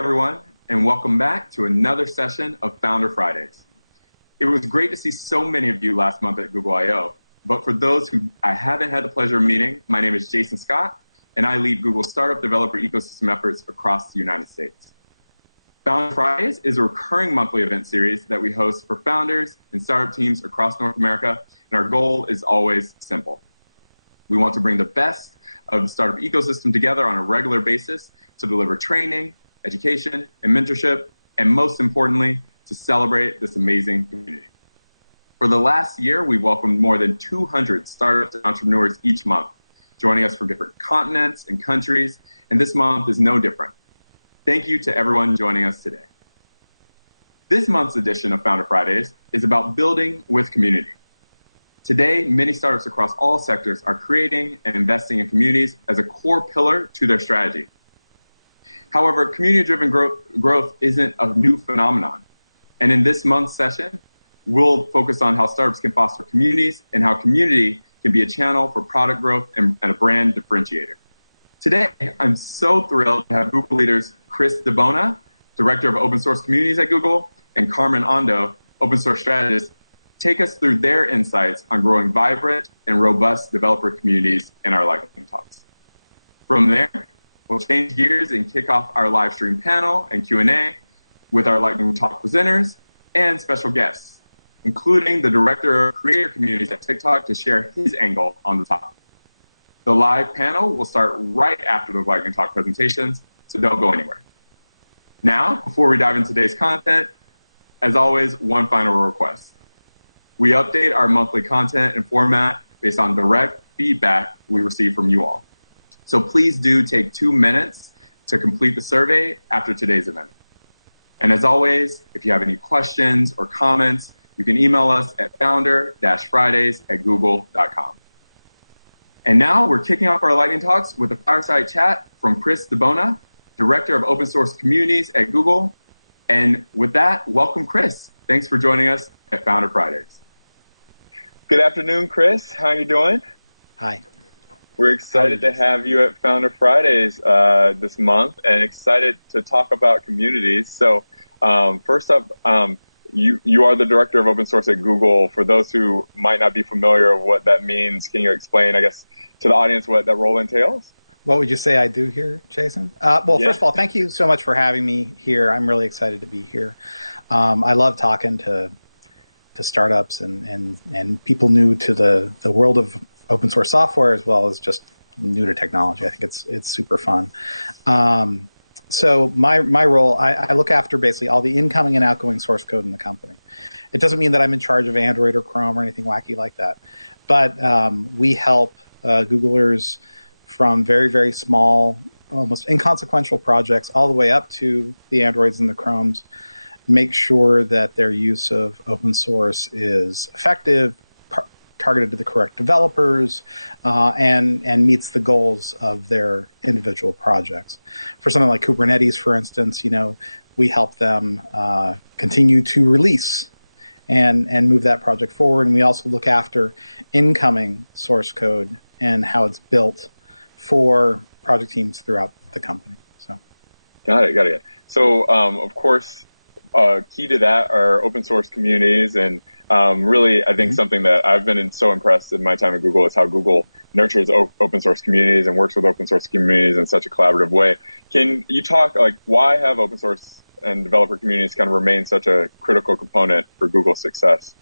everyone, and welcome back to another session of Founder Fridays. It was great to see so many of you last month at Google I/O, but for those who I haven't had the pleasure of meeting, my name is Jason Scott, and I lead Google's startup developer ecosystem efforts across the United States. Founder Fridays is a recurring monthly event series that we host for founders and startup teams across North America, and our goal is always simple. We want to bring the best of the startup ecosystem together on a regular basis to deliver training, education, and mentorship, and most importantly, to celebrate this amazing community. For the last year, we've welcomed more than 200 startups and entrepreneurs each month, joining us from different continents and countries, and this month is no different. Thank you to everyone joining us today. This month's edition of Founder Fridays is about building with community. Today, many startups across all sectors are creating and investing in communities as a core pillar to their strategy. However, community-driven growth isn't a new phenomenon. And in this month's session, we'll focus on how startups can foster communities and how community can be a channel for product growth and a brand differentiator. Today, I'm so thrilled to have Google leaders Chris DeBona, Director of Open Source Communities at Google, and Carmen Ondo, Open Source Strategist, take us through their insights on growing vibrant and robust developer communities in our lightning talks. From there, we'll change gears and kick off our live stream panel and Q&A with our lightning talk presenters and special guests, including the Director of Creator Communities at TikTok to share his angle on the topic. The live panel will start right after the lightning talk presentations, so don't go anywhere. Now, before we dive into today's content, as always, one final request. We update our monthly content and format based on direct feedback we receive from you all. So please do take 2 minutes to complete the survey after today's event. And as always, if you have any questions or comments, you can email us at founder-fridays@google.com. And now we're kicking off our lightning talks with a fireside chat from Chris DeBona, Director of Open Source Communities at Google. And with that, welcome, Chris. Thanks for joining us at Founder Fridays. Good afternoon, Chris. How are you doing? Hi. We're excited to have you at Founder Fridays this month and excited to talk about communities. So first up, you are the Director of Open Source at Google. For those who might not be familiar with what that means, can you explain, I guess, to the audience what that role entails? What would you say I do here, Jason? First of all, thank you so much for having me here. I'm really excited to be here. I love talking to startups and people new to the world of open source software, as well as just new to technology. I think it's super fun. So my role, I look after basically all the incoming and outgoing source code in the company. It doesn't mean that I'm in charge of Android or Chrome or anything wacky like that, but we help Googlers from very, very small, almost inconsequential projects all the way up to the Androids and the Chromes, make sure that their use of open source is effective, targeted to the correct developers, and meets the goals of their individual projects. For something like Kubernetes, for instance, we help them continue to release and move that project forward. And we also look after incoming source code and how it's built for project teams throughout the company. So, got it. So, of course, key to that are open source communities, and really, I think something that I've been so impressed in my time at Google is how Google nurtures open source communities and works with open source communities in such a collaborative way. Can you talk, why have open source and developer communities kind of remain such a critical component for Google's success?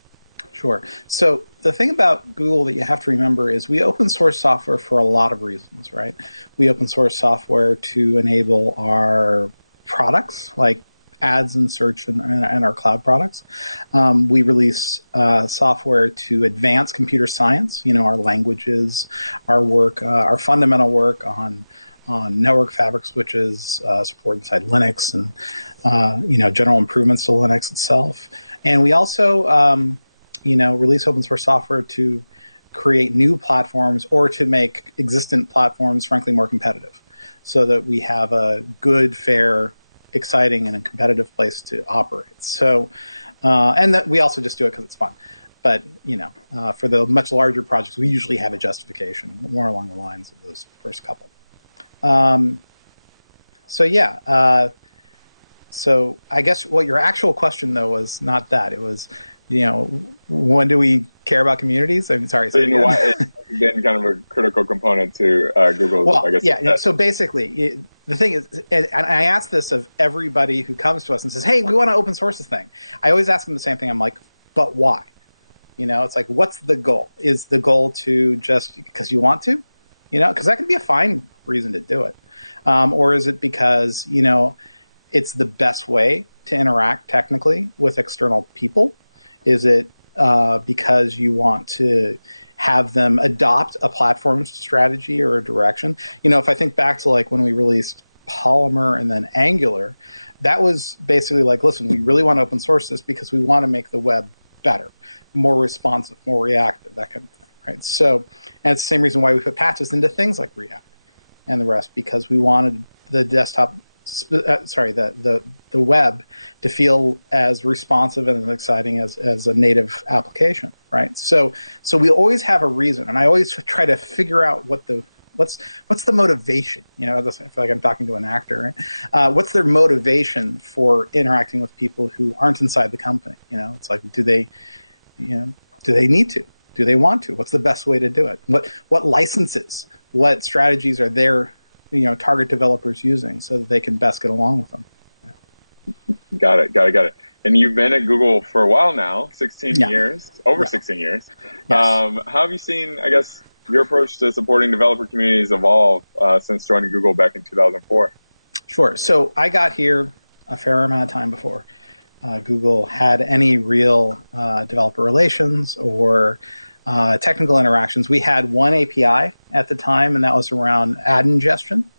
Sure. So the thing about Google that you have to remember is we open source software for a lot of reasons, right? We open source software to enable our products, like ads and search and our cloud products. We release software to advance computer science, our languages, our work, our fundamental work on network fabric switches, support inside Linux, and general improvements to Linux itself. And we also release open source software to create new platforms or to make existent platforms, frankly, more competitive, so that we have a good, fair, exciting, and a competitive place to operate. So, and that we also just do it because it's fun. But for the much larger projects, we usually have a justification, more along the lines of those first couple. So yeah, So I guess what your actual question though was not that. It was, when do we care about communities? I'm sorry. So why it's been kind of a critical component to Google's, well, I guess. Yeah. So basically, the thing is, and I ask this of everybody who comes to us and says, "Hey, we want to open source this thing." I always ask them the same thing. I'm like, "But why?" It's like, what's the goal? Is the goal to just because you want to? Because that can be a fine reason to do it, or is it because it's the best way to interact technically with external people? Is it because you want to have them adopt a platform strategy or a direction? If I think back to like when we released Polymer and then Angular, that was basically like, listen, we really want to open source this because we want to make the web better, more responsive, more reactive, that kind of thing, right? So, and it's the same reason why we put patches into things like React and the rest, because we wanted the desktop the web to feel as responsive and as exciting as a native application, right? So we always have a reason, and I always try to figure out what's the motivation. I feel like I'm talking to an actor, right? What's their motivation for interacting with people who aren't inside the company? It's like, do they need to? Do they want to? What's the best way to do it? What licenses, what strategies are their target developers using so that they can best get along with them? Yeah. Got it. And you've been at Google for a while now, 16 years, over 16 years. Yes. How have you seen, I guess, your approach to supporting developer communities evolve since joining Google back in 2004? Sure. So I got here a fair amount of time before Google had any real developer relations or technical interactions. We had one API at the time, and that was around ad ingestion.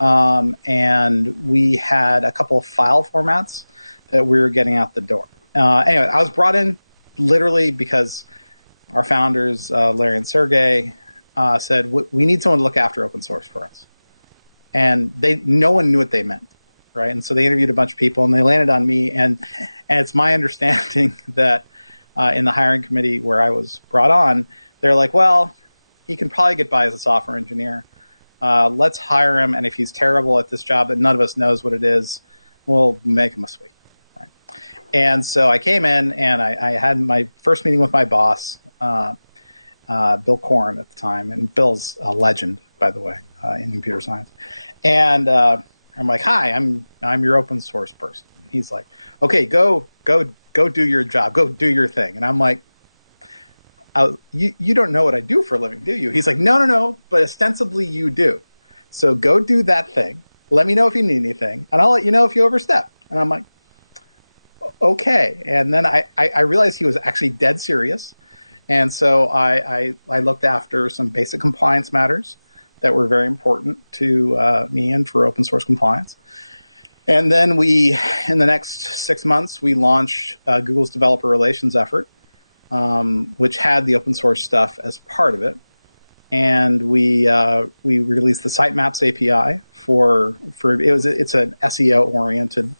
And we had a couple of file formats that we were getting out the door. Anyway, I was brought in literally because our founders, Larry and Sergey, said, we need someone to look after open source for us. And no one knew what they meant, right? And so they interviewed a bunch of people, and they landed on me. And it's my understanding that in the hiring committee where I was brought on, they're like, well, he can probably get by as a software engineer. Let's hire him. And if he's terrible at this job that none of us knows what it is, we'll make him a suite. Right? And so I came in and I had my first meeting with my boss, Bill Korn at the time. And Bill's a legend, by the way, in computer science. And I'm like, hi, I'm your open source person. And he's like, okay, go do your job, go do your thing. And I'm like, you don't know what I do for a living, do you? He's like, no, but ostensibly you do. So go do that thing. Let me know if you need anything, and I'll let you know if you overstep. And I'm like, okay. And then I realized he was actually dead serious. And so I looked after some basic compliance matters that were very important to me and for open source compliance. And then in the next 6 months, we launched Google's developer relations effort, which had the open source stuff as part of it. And we released the Sitemaps API it's an SEO oriented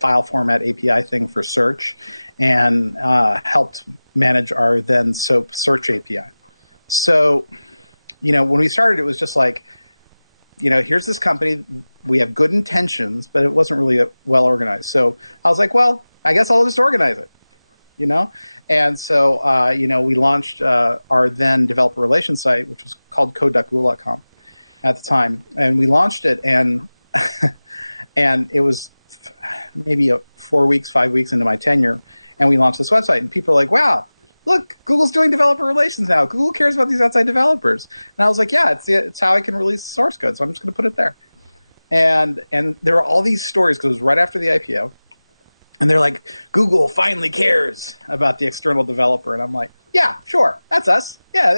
file format API thing for search, and helped manage our then SOAP search API. So, when we started, it was just like, here's this company, we have good intentions, but it wasn't really well organized. So I was like, well, I guess I'll just organize it, And so, we launched our then developer relations site, which was called code.google.com at the time. And we launched it, and and it was maybe 5 weeks into my tenure, and we launched this website, and people are like, wow, look, Google's doing developer relations now. Google cares about these outside developers. And I was like, yeah, it's how I can release source code, so I'm just going to put it there. And there are all these stories, because it was right after the IPO, and they're like, Google finally cares about the external developer. And I'm like, yeah, sure, that's us. Yeah,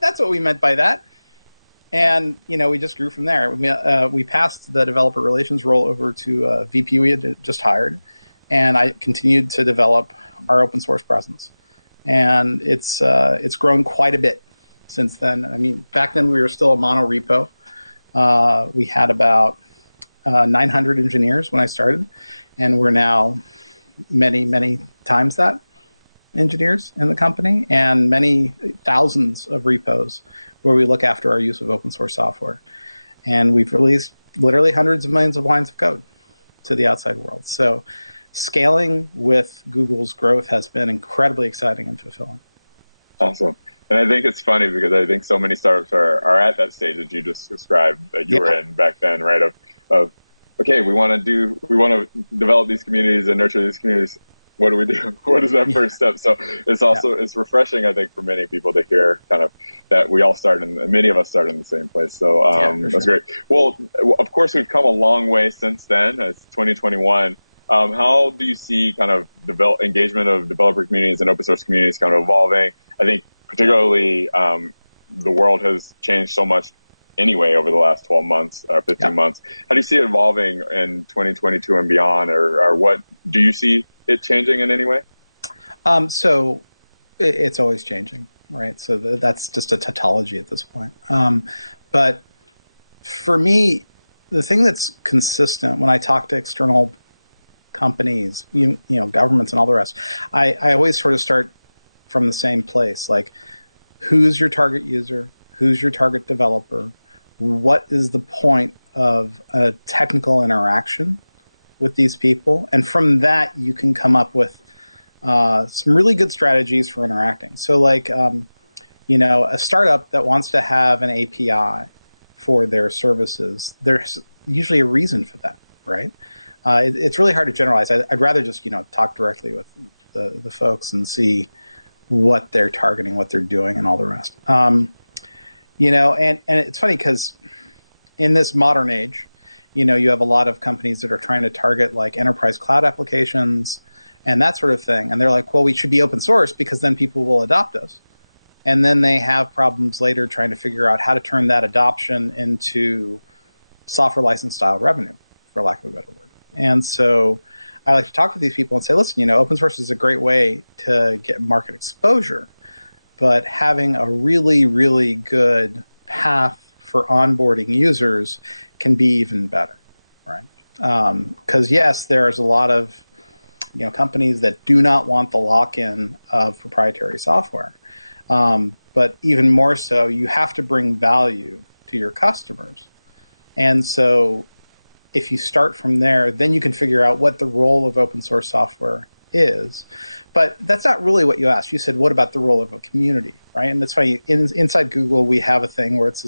that's what we meant by that. And we just grew from there. We passed the developer relations role over to a VP we had just hired, and I continued to develop our open source presence. And it's grown quite a bit since then. I mean, back then we were still a mono repo. We had about 900 engineers when I started, and we're now many, many times that engineers in the company, and many thousands of repos where we look after our use of open source software. And we've released literally hundreds of millions of lines of code to the outside world. So scaling with Google's growth has been incredibly exciting and fulfilling. Awesome. And I think it's funny because I think so many startups are at that stage that you just described that you were in back then, right? Of okay, we want to develop these communities and nurture these communities. What do we do? What is that first step? So it's also it's refreshing, I think, for many people to hear kind of that we all start in, many of us start in the same place. So that's great. Well, of course, we've come a long way since then. It's 2021. How do you see kind of engagement of developer communities and open source communities kind of evolving? I think particularly the world has changed so much anyway over the last 12 months or 15 months. How do you see it evolving in 2022 and beyond, or what do you see it changing in any way? So it's always changing, right? So that's just a tautology at this point. But for me, the thing that's consistent when I talk to external companies, you know, governments and all the rest, I always sort of start from the same place. Like, who's your target user? Who's your target developer? What is the point of a technical interaction with these people? And from that, you can come up with some really good strategies for interacting. So like, you know, a startup that wants to have an API for their services, there's usually a reason for that, right? It's really hard to generalize. I'd rather just, you know, talk directly with the folks and see what they're targeting, what they're doing, and all the rest. You know, and it's funny because in this modern age, you know, you have a lot of companies that are trying to target like enterprise cloud applications and that sort of thing. And they're like, well, we should be open source because then people will adopt us. And then they have problems later trying to figure out how to turn that adoption into software license style revenue, for lack of a better word. And so I like to talk with these people and say, listen, you know, open source is a great way to get market exposure, but having a really, really good path for onboarding users can be even better, right? Because yes, there's a lot of, you know, companies that do not want the lock-in of proprietary software. But even more so, you have to bring value to your customers. And so if you start from there, then you can figure out what the role of open source software is. But that's not really what you asked. You said, what about the role of a community, right? And that's funny. Inside Google, we have a thing where it's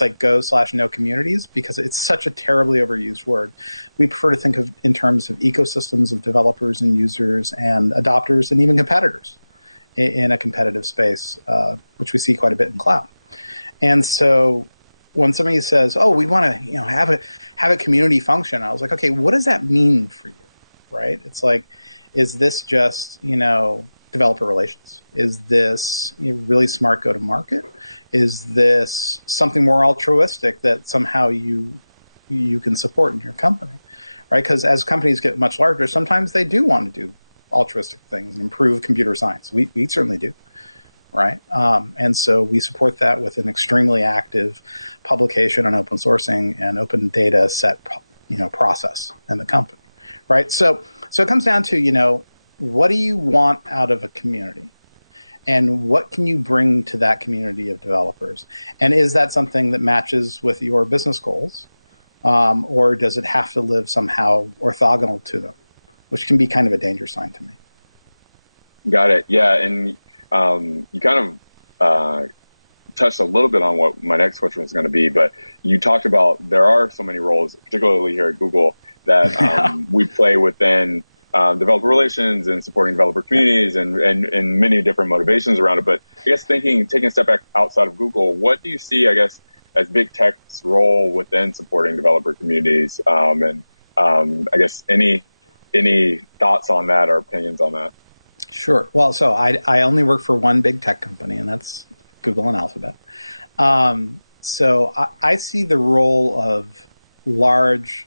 like go/no communities because it's such a terribly overused word. We prefer to think of in terms of ecosystems of developers and users and adopters and even competitors in a competitive space, which we see quite a bit in cloud. And so when somebody says, "Oh, we want to, you know, have a community function," I was like, "Okay, what does that mean for you?" Right? It's like, is this just, you know, developer relations? Is this, you know, really smart go-to-market? Is this something more altruistic that somehow you can support in your company, right? Because as companies get much larger, sometimes they do want to do altruistic things and improve computer science. We certainly do. Right. And so we support that with an extremely active publication and open sourcing and open data set, you know, process in the company. Right. So it comes down to, you know, what do you want out of a community and what can you bring to that community of developers? And is that something that matches with your business goals? Or does it have to live somehow orthogonal to them, which can be kind of a danger sign to me. Got it. Yeah. And you kind of touched a little bit on what my next question was going to be, but you talked about there are so many roles, particularly here at Google, that we play within developer relations and supporting developer communities and many different motivations around it. But I guess taking a step back outside of Google, what do you see, I guess, as big tech's role within supporting developer communities? And I guess any thoughts on that or opinions on that? Sure. Well, so I only work for one big tech company, and that's Google and Alphabet. So I see the role of large,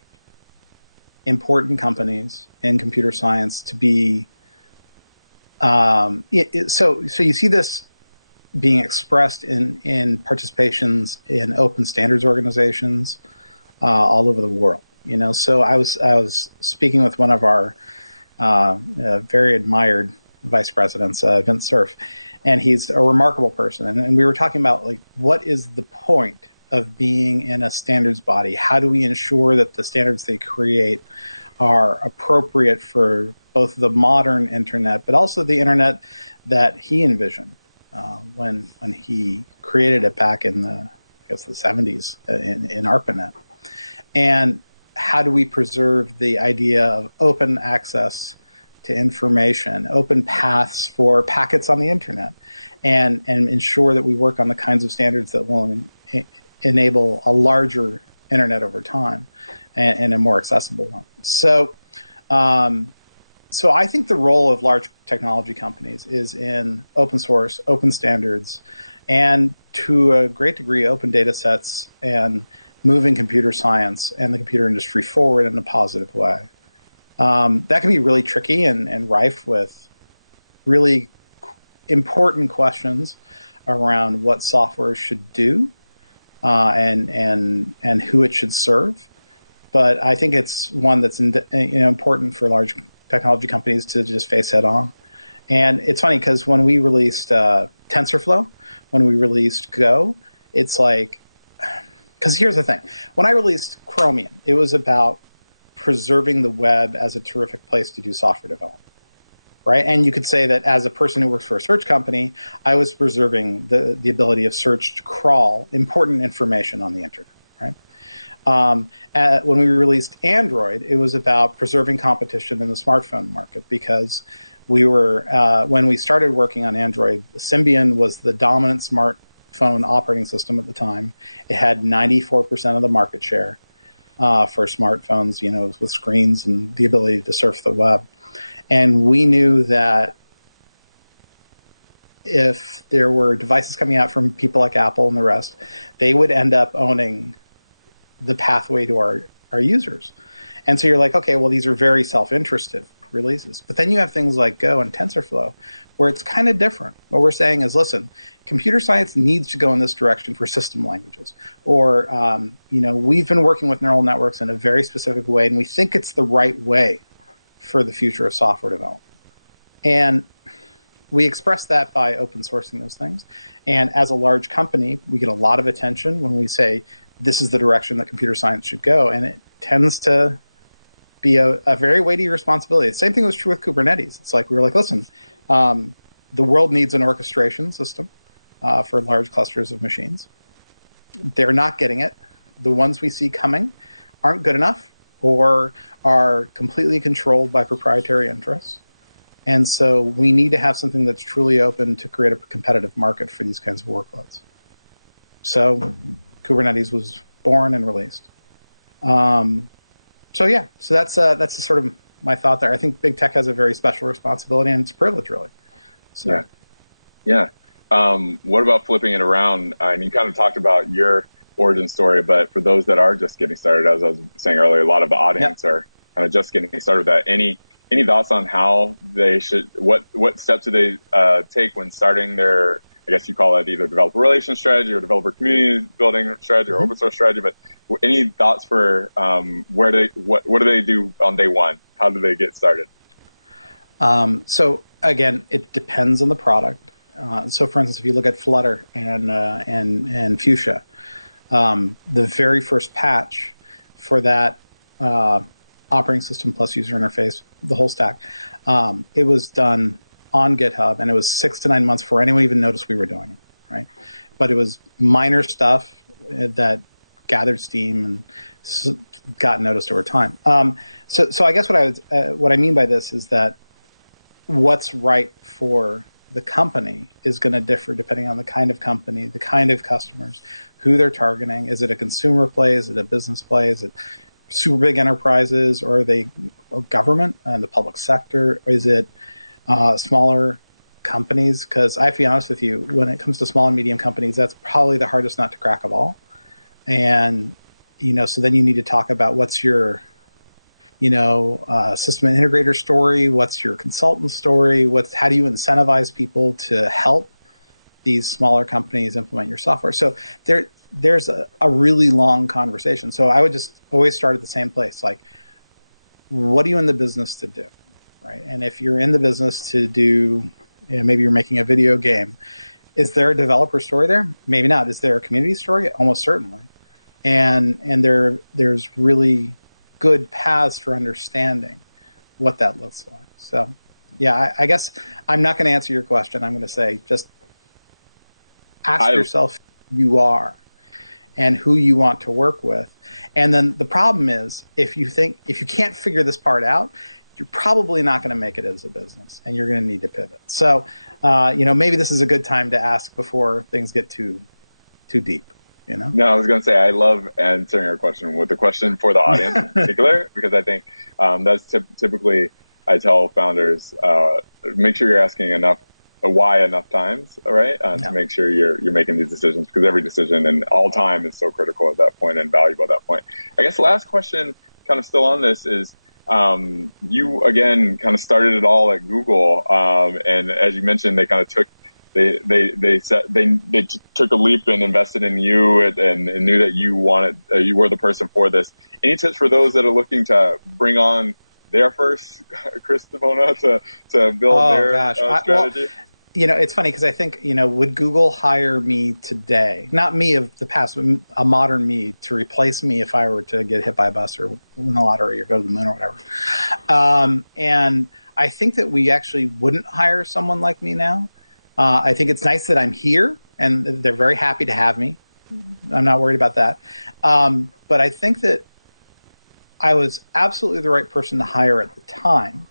important companies in computer science to be. So you see this being expressed in participations in open standards organizations all over the world. You know, so I was speaking with one of our very admired vice presidents, Vint Cerf, and he's a remarkable person. And we were talking about, like, what is the point of being in a standards body. How do we ensure that the standards they create are appropriate for both the modern internet, but also the internet that he envisioned when he created it back in the 70s in ARPANET? And how do we preserve the idea of open access to information, open paths for packets on the internet, and ensure that we work on the kinds of standards that will enable a larger internet over time and a more accessible one. So I think the role of large technology companies is in open source, open standards, and to a great degree, open data sets and moving computer science and the computer industry forward in a positive way. That can be really tricky and rife with really important questions around what software should do and who it should serve. But I think it's one that's important for large technology companies to just face head on. And it's funny because when we released TensorFlow, when we released Go, it's like, because here's the thing. When I released Chromium, it was about preserving the web as a terrific place to do software development, right? And you could say that as a person who works for a search company, I was preserving the ability of search to crawl important information on the internet, right? When we released Android, it was about preserving competition in the smartphone market because we were, when we started working on Android, Symbian was the dominant smartphone operating system at the time. It had 94% of the market share for smartphones, with screens and the ability to surf the web. And we knew that if there were devices coming out from people like Apple and the rest, they would end up owning the pathway to our users. And so you're like, okay, well, these are very self-interested releases. But then you have things like Go and TensorFlow, where it's kind of different. What we're saying is, listen, computer science needs to go in this direction for system languages. Or, we've been working with neural networks in a very specific way, and we think it's the right way for the future of software development. And we express that by open sourcing those things. And as a large company, we get a lot of attention when we say, this is the direction that computer science should go. And it tends to be a very weighty responsibility. The same thing was true with Kubernetes. It's like, we were like, listen, the world needs an orchestration system for large clusters of machines. They're not getting it. The ones we see coming aren't good enough or are completely controlled by proprietary interests. And so we need to have something that's truly open to create a competitive market for these kinds of workloads. So Kubernetes was born and released. So that's sort of my thought there. I think big tech has a very special responsibility, and it's a privilege, really. So, yeah. What about flipping it around? And you kind of talked about your origin story, but for those that are just getting started, as I was saying earlier, a lot of the audience are kind of just getting started with that. Any thoughts on how they should, what steps do they take when starting their, I guess you call it either developer relations strategy or developer community building strategy or open source strategy, but any thoughts for what do they do on day one? How do they get started? So again, it depends on the product. So for instance, if you look at Flutter and Fuchsia, the very first patch for that operating system plus user interface, the whole stack, it was done on GitHub, and it was 6 to 9 months before anyone even noticed we were doing it, right? But it was minor stuff that gathered steam and got noticed over time. So I guess what I mean by this is that what's right for the company is going to differ depending on the kind of company, the kind of customers, who they're targeting. Is it a consumer play? Is it a business play? Is it super big enterprises, or are they government and the public sector? Or is it smaller companies? Because I have to be honest with you, when it comes to small and medium companies, that's probably the hardest nut to crack of all. And, so then you need to talk about what's your, system integrator story, what's your consultant story, how do you incentivize people to help these smaller companies implement your software? So there's a really long conversation. So I would just always start at the same place, like, what are you in the business to do? Right. And if you're in the business to do, maybe you're making a video game, is there a developer story there? Maybe not. Is there a community story? Almost certainly. and there's really good paths for understanding what that looks like. So yeah, I guess I'm not going to answer your question. I'm going to say just ask yourself who you are and who you want to work with. And then the problem is, if you can't figure this part out, you're probably not going to make it as a business, and you're going to need to pivot. So, maybe this is a good time to ask before things get too deep. No, I was going to say, I love answering your question with a question for the audience in particular, because I think that's typically, I tell founders, make sure you're asking why enough times, right? To make sure you're making these decisions, because every decision and all time is so critical at that point and valuable at that point. I guess the last question, kind of still on this, is you again kind of started it all at Google, and as you mentioned, they kind of took they took a leap and invested in you and knew that you were the person for this. Any tips for those that are looking to bring on their first Chris DeBona to build their strategy? It's funny because I think, would Google hire me today, not me of the past, but a modern me, to replace me if I were to get hit by a bus or win the lottery or go to the moon or whatever? And I think that we actually wouldn't hire someone like me now. I think it's nice that I'm here and they're very happy to have me. I'm not worried about that. But I think that I was absolutely the right person to hire at the time.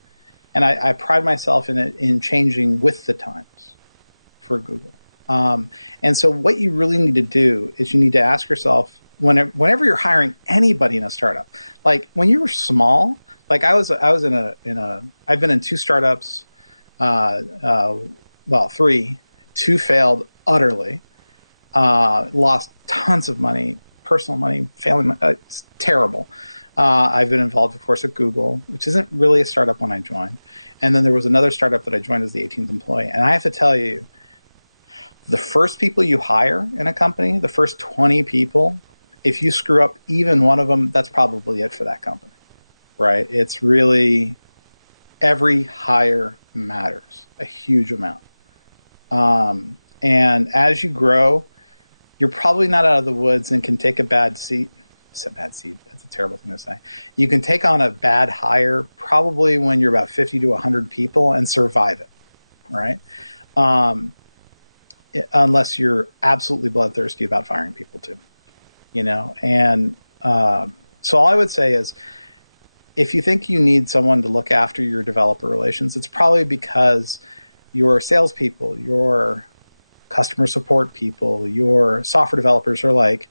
And I pride myself in changing with the times for Google. And so what you really need to do is you need to ask yourself, whenever you're hiring anybody in a startup, like when you were small, like I've been in 2 startups, well, 3, 2 failed utterly, lost tons of money, personal money, family money. It's terrible. I've been involved, of course, at Google, which isn't really a startup when I joined. And then there was another startup that I joined as the 18th employee. And I have to tell you, the first people you hire in a company, the first 20 people, if you screw up even one of them, that's probably it for that company, right? It's really, every hire matters a huge amount. And as you grow, you're probably not out of the woods and can take a bad seat. It's a bad seed. That's a terrible thing to say. You can take on a bad hire probably when you're about 50 to 100 people and survive it, right? Unless you're absolutely bloodthirsty about firing people too, And so all I would say is, if you think you need someone to look after your developer relations, it's probably because your salespeople, your customer support people, your software developers are like,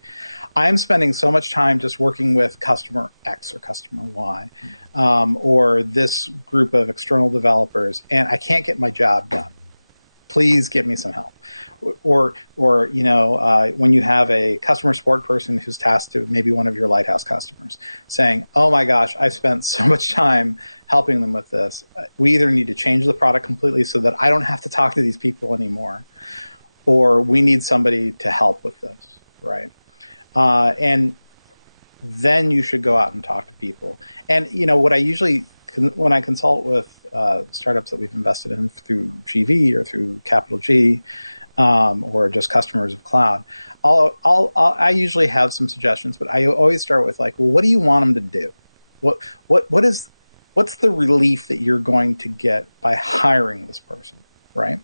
I'm spending so much time just working with customer X or customer Y, or this group of external developers, and I can't get my job done. Please give me some help. Or when you have a customer support person who's tasked to maybe one of your lighthouse customers saying, oh my gosh, I've spent so much time helping them with this. We either need to change the product completely so that I don't have to talk to these people anymore, or we need somebody to help with this, right? And then you should go out and talk to people. And, what I usually, when I consult with startups that we've invested in through GV or through Capital G, or just customers of cloud, I usually have some suggestions, but I always start with like, well, what do you want them to do? What's the relief that you're going to get by hiring this person, right?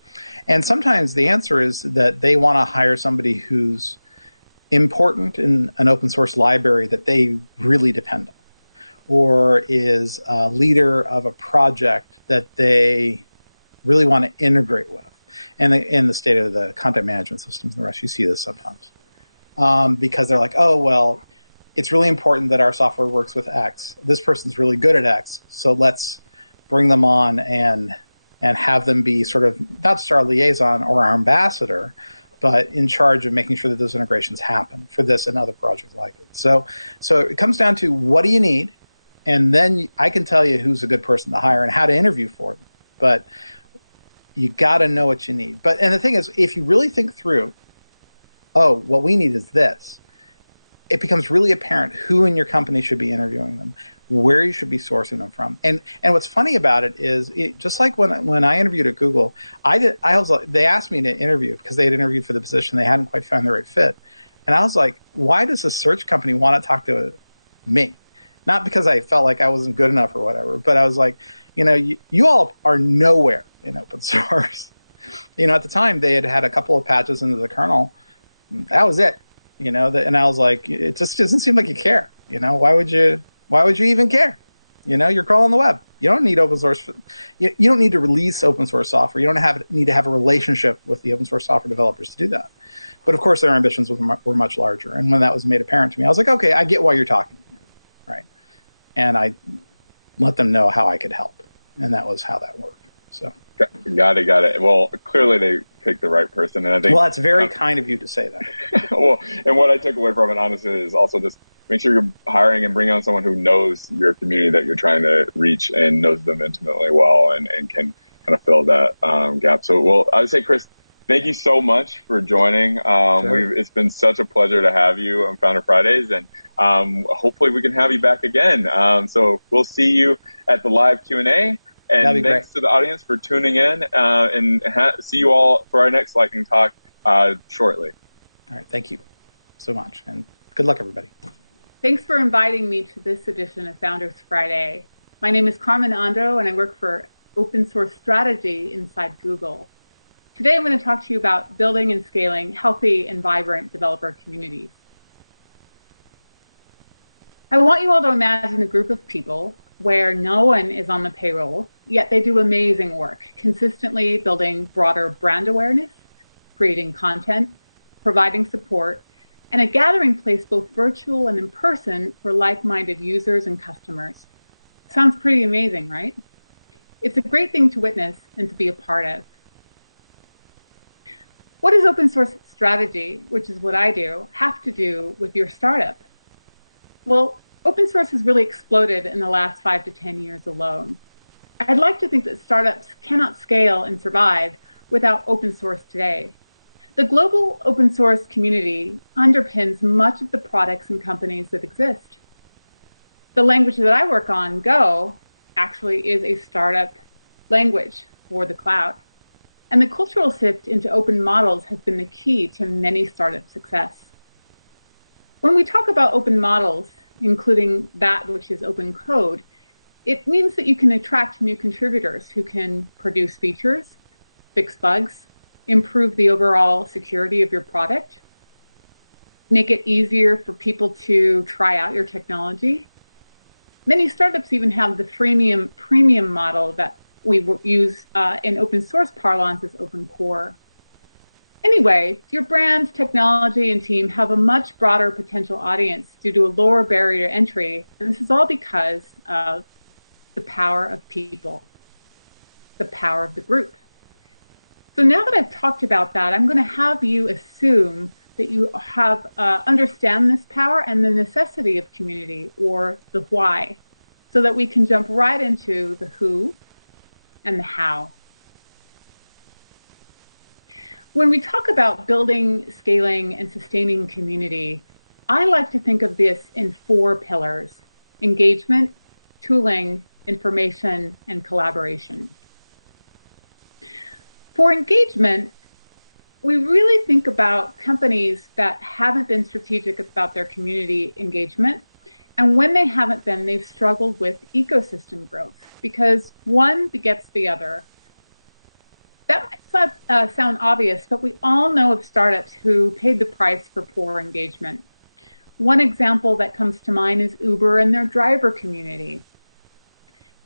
And sometimes the answer is that they want to hire somebody who's important in an open source library that they really depend on, or is a leader of a project that they really want to integrate with, and in the state of the content management systems and the rest. You see this sometimes because they're like, oh, well, it's really important that our software works with X. This person's really good at X, so let's bring them on and have them be sort of not just our liaison or our ambassador, but in charge of making sure that those integrations happen for this and other projects like it. So it comes down to, what do you need? And then I can tell you who's a good person to hire and how to interview for them. But you got to know what you need. And the thing is, if you really think through, oh, what we need is this, it becomes really apparent who in your company should be interviewing them, where you should be sourcing them from. And what's funny about it is, just like when I interviewed at Google, they asked me to interview because they had interviewed for the position. They hadn't quite found the right fit. And I was like, why does a search company want to talk to me? Not because I felt like I wasn't good enough or whatever, but I was like, you all are nowhere in open source. At the time they had a couple of patches into the kernel. That was it. And I was like, it just doesn't seem like you care. Why would you even care? You're crawling the web. You don't need open source. You don't need to release open source software. You don't need to have a relationship with the open source software developers to do that. But of course, their ambitions were much larger. And when that was made apparent to me, I was like, okay, I get why you're talking, right? And I let them know how I could help, and that was how that worked. So. Got it. Well, clearly they picked the right person, and I think. Well, that's very kind of you to say that. Well, and what I took away from it, honestly, is also just make sure you're hiring and bringing on someone who knows your community that you're trying to reach and knows them intimately well, and can kind of fill that gap. So, well, I would say, Chris, thank you so much for joining. Sure. It's been such a pleasure to have you on Founder Fridays, and hopefully we can have you back again. So we'll see you at the live Q&A. And thanks to the audience for tuning in, and see you all for our next lightning talk shortly. All right. Thank you so much. And good luck, everybody. Thanks for inviting me to this edition of Founders Friday. My name is Carmen Andro, and I work for Open Source Strategy inside Google. Today, I'm going to talk to you about building and scaling healthy and vibrant developer communities. I want you all to imagine a group of people where no one is on the payroll, yet they do amazing work, consistently building broader brand awareness, creating content, providing support, and a gathering place both virtual and in person for like-minded users and customers. Sounds pretty amazing, right? It's a great thing to witness and to be a part of. What does open source strategy, which is what I do, have to do with your startup? Well, open source has really exploded in the last 5 to 10 years alone. I'd like to think that startups cannot scale and survive without open source today. The global open source community underpins much of the products and companies that exist. The language that I work on, Go, actually is a startup language for the cloud. And the cultural shift into open models has been the key to many startup success. When we talk about open models, including that which is open code, it means that you can attract new contributors who can produce features, fix bugs, improve the overall security of your product, make it easier for people to try out your technology. Many startups even have the premium model that we use in open source parlance as open core. Anyway, your brand, technology, and team have a much broader potential audience due to a lower barrier to entry, and this is all because of the power of people, the power of the group. So now that I've talked about that, I'm going to have you assume that you have understand this power and the necessity of community, or the why, so that we can jump right into the who and the how. When we talk about building, scaling, and sustaining community, I like to think of this in 4 pillars: engagement, tooling, information, and collaboration. For engagement, we really think about companies that haven't been strategic about their community engagement. And when they haven't been, they've struggled with ecosystem growth because one begets the other. That might sound obvious, but we all know of startups who paid the price for poor engagement. One example that comes to mind is Uber and their driver community.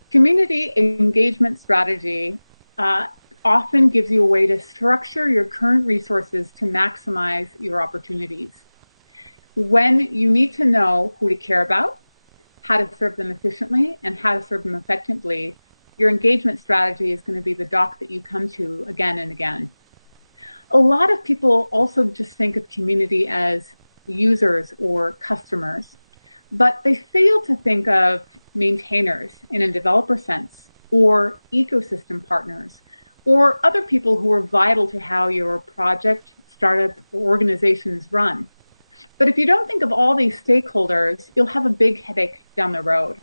Community engagement strategy often gives you a way to structure your current resources to maximize your opportunities. When you need to know who to care about, how to serve them efficiently, and how to serve them effectively, your engagement strategy is going to be the dock that you come to again and again. A lot of people also just think of community as users or customers, but they fail to think of maintainers in a developer sense, or ecosystem partners, or other people who are vital to how your project, startup, or organization is run. But if you don't think of all these stakeholders, you'll have a big headache down the road.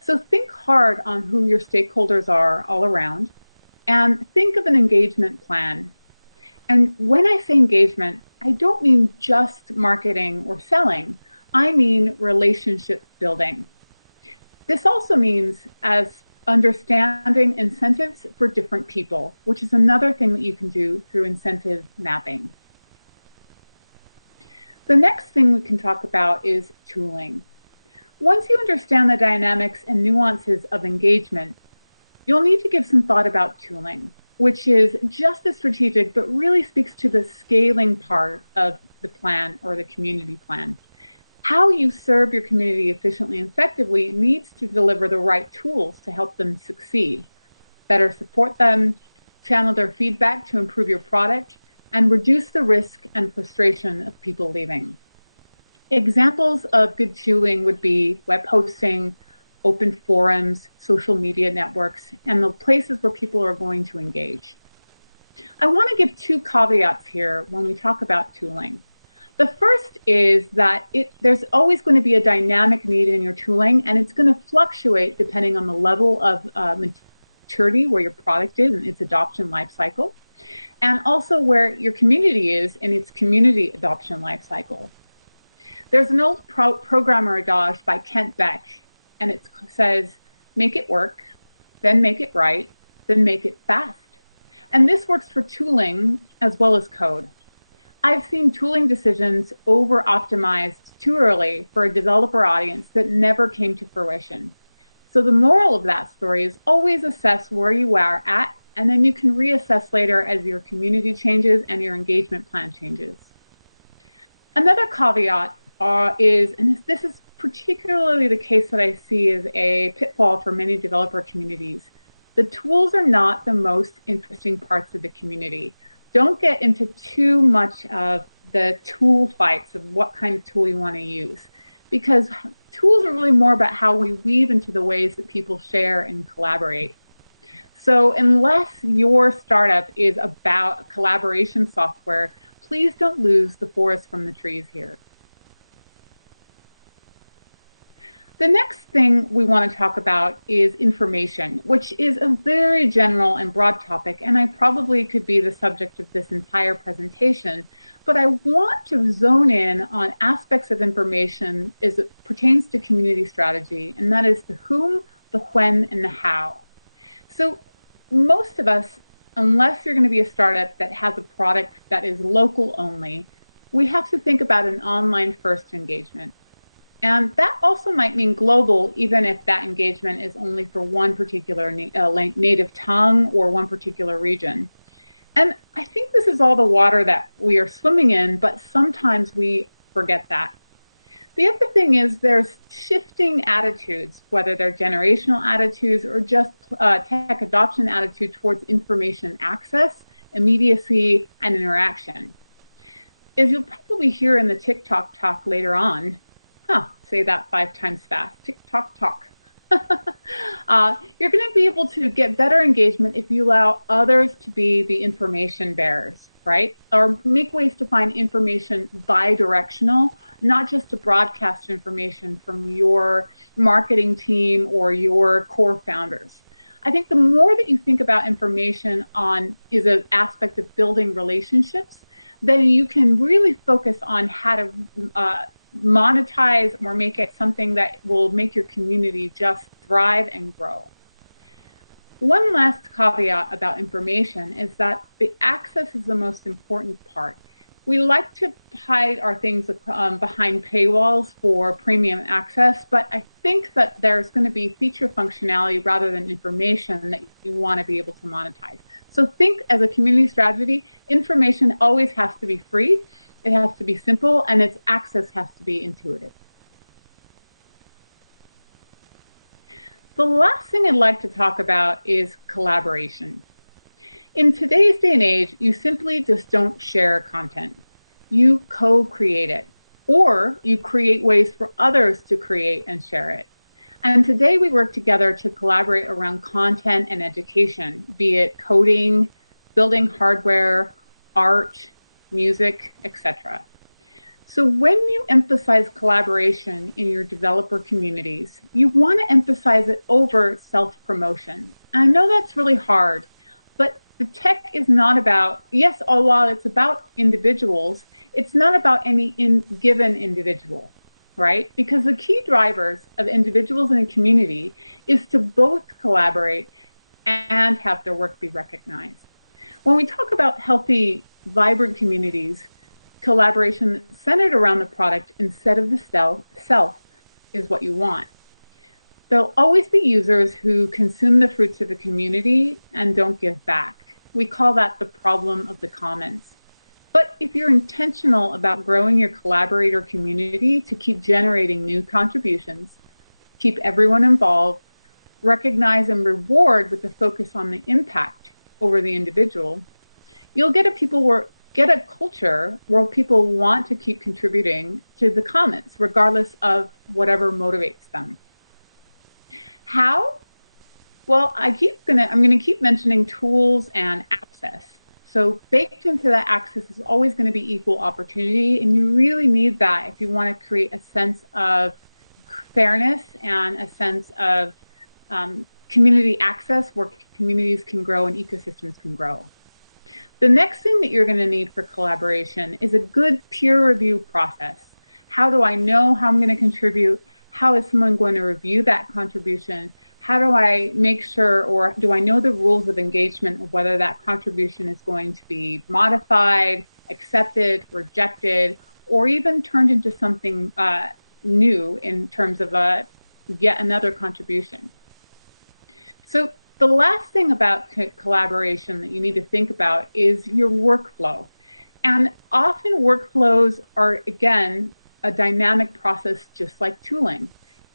So think hard on who your stakeholders are all around, and think of an engagement plan. And when I say engagement, I don't mean just marketing or selling. I mean relationship building. This also means as understanding incentives for different people, which is another thing that you can do through incentive mapping. The next thing we can talk about is tooling. Once you understand the dynamics and nuances of engagement, you'll need to give some thought about tooling, which is just as strategic, but really speaks to the scaling part of the plan or the community plan. How you serve your community efficiently and effectively needs to deliver the right tools to help them succeed, better support them, channel their feedback to improve your product, and reduce the risk and frustration of people leaving. Examples of good tooling would be web hosting, open forums, social media networks, and the places where people are going to engage. I want to give two caveats here when we talk about tooling. The first is that there's always going to be a dynamic need in your tooling, and it's going to fluctuate depending on the level of maturity where your product is in its adoption life cycle, and also where your community is in its community adoption life cycle. There's an old programmer adage by Kent Beck, and it says, make it work, then make it right, then make it fast. And this works for tooling as well as code. I've seen tooling decisions over-optimized too early for a developer audience that never came to fruition. So the moral of that story is always assess where you are at, and then you can reassess later as your community changes and your engagement plan changes. Another caveat is, and this is particularly the case that I see as a pitfall for many developer communities, the tools are not the most interesting parts of the community. Don't get into too much of the tool fights of what kind of tool you want to use, because tools are really more about how we weave into the ways that people share and collaborate. So unless your startup is about collaboration software, please don't lose the forest from the trees here. The next thing we want to talk about is information, which is a very general and broad topic, and I probably could be the subject of this entire presentation, but I want to zone in on aspects of information as it pertains to community strategy, and that is the whom, the when, and the how. So most of us, unless you're going to be a startup that has a product that is local only, we have to think about an online first engagement. And that also might mean global, even if that engagement is only for one particular native tongue or one particular region. And I think this is all the water that we are swimming in, but sometimes we forget that. The other thing is there's shifting attitudes, whether they're generational attitudes or just tech adoption attitude towards information access, immediacy, and interaction. As you'll probably hear in the TikTok talk later on, say that 5 times fast. TikTok talk. You're going to be able to get better engagement if you allow others to be the information bearers, right? Or make ways to find information bi-directional, not just to broadcast information from your marketing team or your core founders. I think the more that you think about information is an aspect of building relationships, then you can really focus on how to monetize or make it something that will make your community just thrive and grow. One last caveat about information is that the access is the most important part. We like to hide our things behind paywalls for premium access, but I think that there's going to be feature functionality rather than information that you want to be able to monetize. So think as a community strategy, information always has to be free. It has to be simple, and its access has to be intuitive. The last thing I'd like to talk about is collaboration. In today's day and age, you simply just don't share content. You co-create it, or you create ways for others to create and share it. And today we work together to collaborate around content and education, be it coding, building hardware, art, music, etc. So when you emphasize collaboration in your developer communities, you want to emphasize it over self-promotion. And I know that's really hard, but The tech is not about, yes, while it's about individuals, it's not about any given individual, right? Because the key drivers of individuals in a community is to both collaborate and have their work be recognized. When we talk about healthy, vibrant communities, collaboration centered around the product instead of the self is what you want. There'll always be users who consume the fruits of the community and don't give back. We call that the problem of the commons. But if you're intentional about growing your collaborator community to keep generating new contributions, keep everyone involved, recognize and reward with a focus on the impact over the individual, you'll get a culture where people want to keep contributing to the commons, regardless of whatever motivates them. How? Well, I'm going to keep mentioning tools and access. So baked into that access is always going to be equal opportunity, and you really need that if you want to create a sense of fairness and a sense of community access where communities can grow and ecosystems can grow. The next thing that you're going to need for collaboration is a good peer review process. How do I know how I'm going to contribute? How is someone going to review that contribution? How do I make sure, or do I know the rules of engagement of whether that contribution is going to be modified, accepted, rejected, or even turned into something new in terms of yet another contribution? So the last thing about collaboration that you need to think about is your workflow. And often workflows are, again, a dynamic process just like tooling.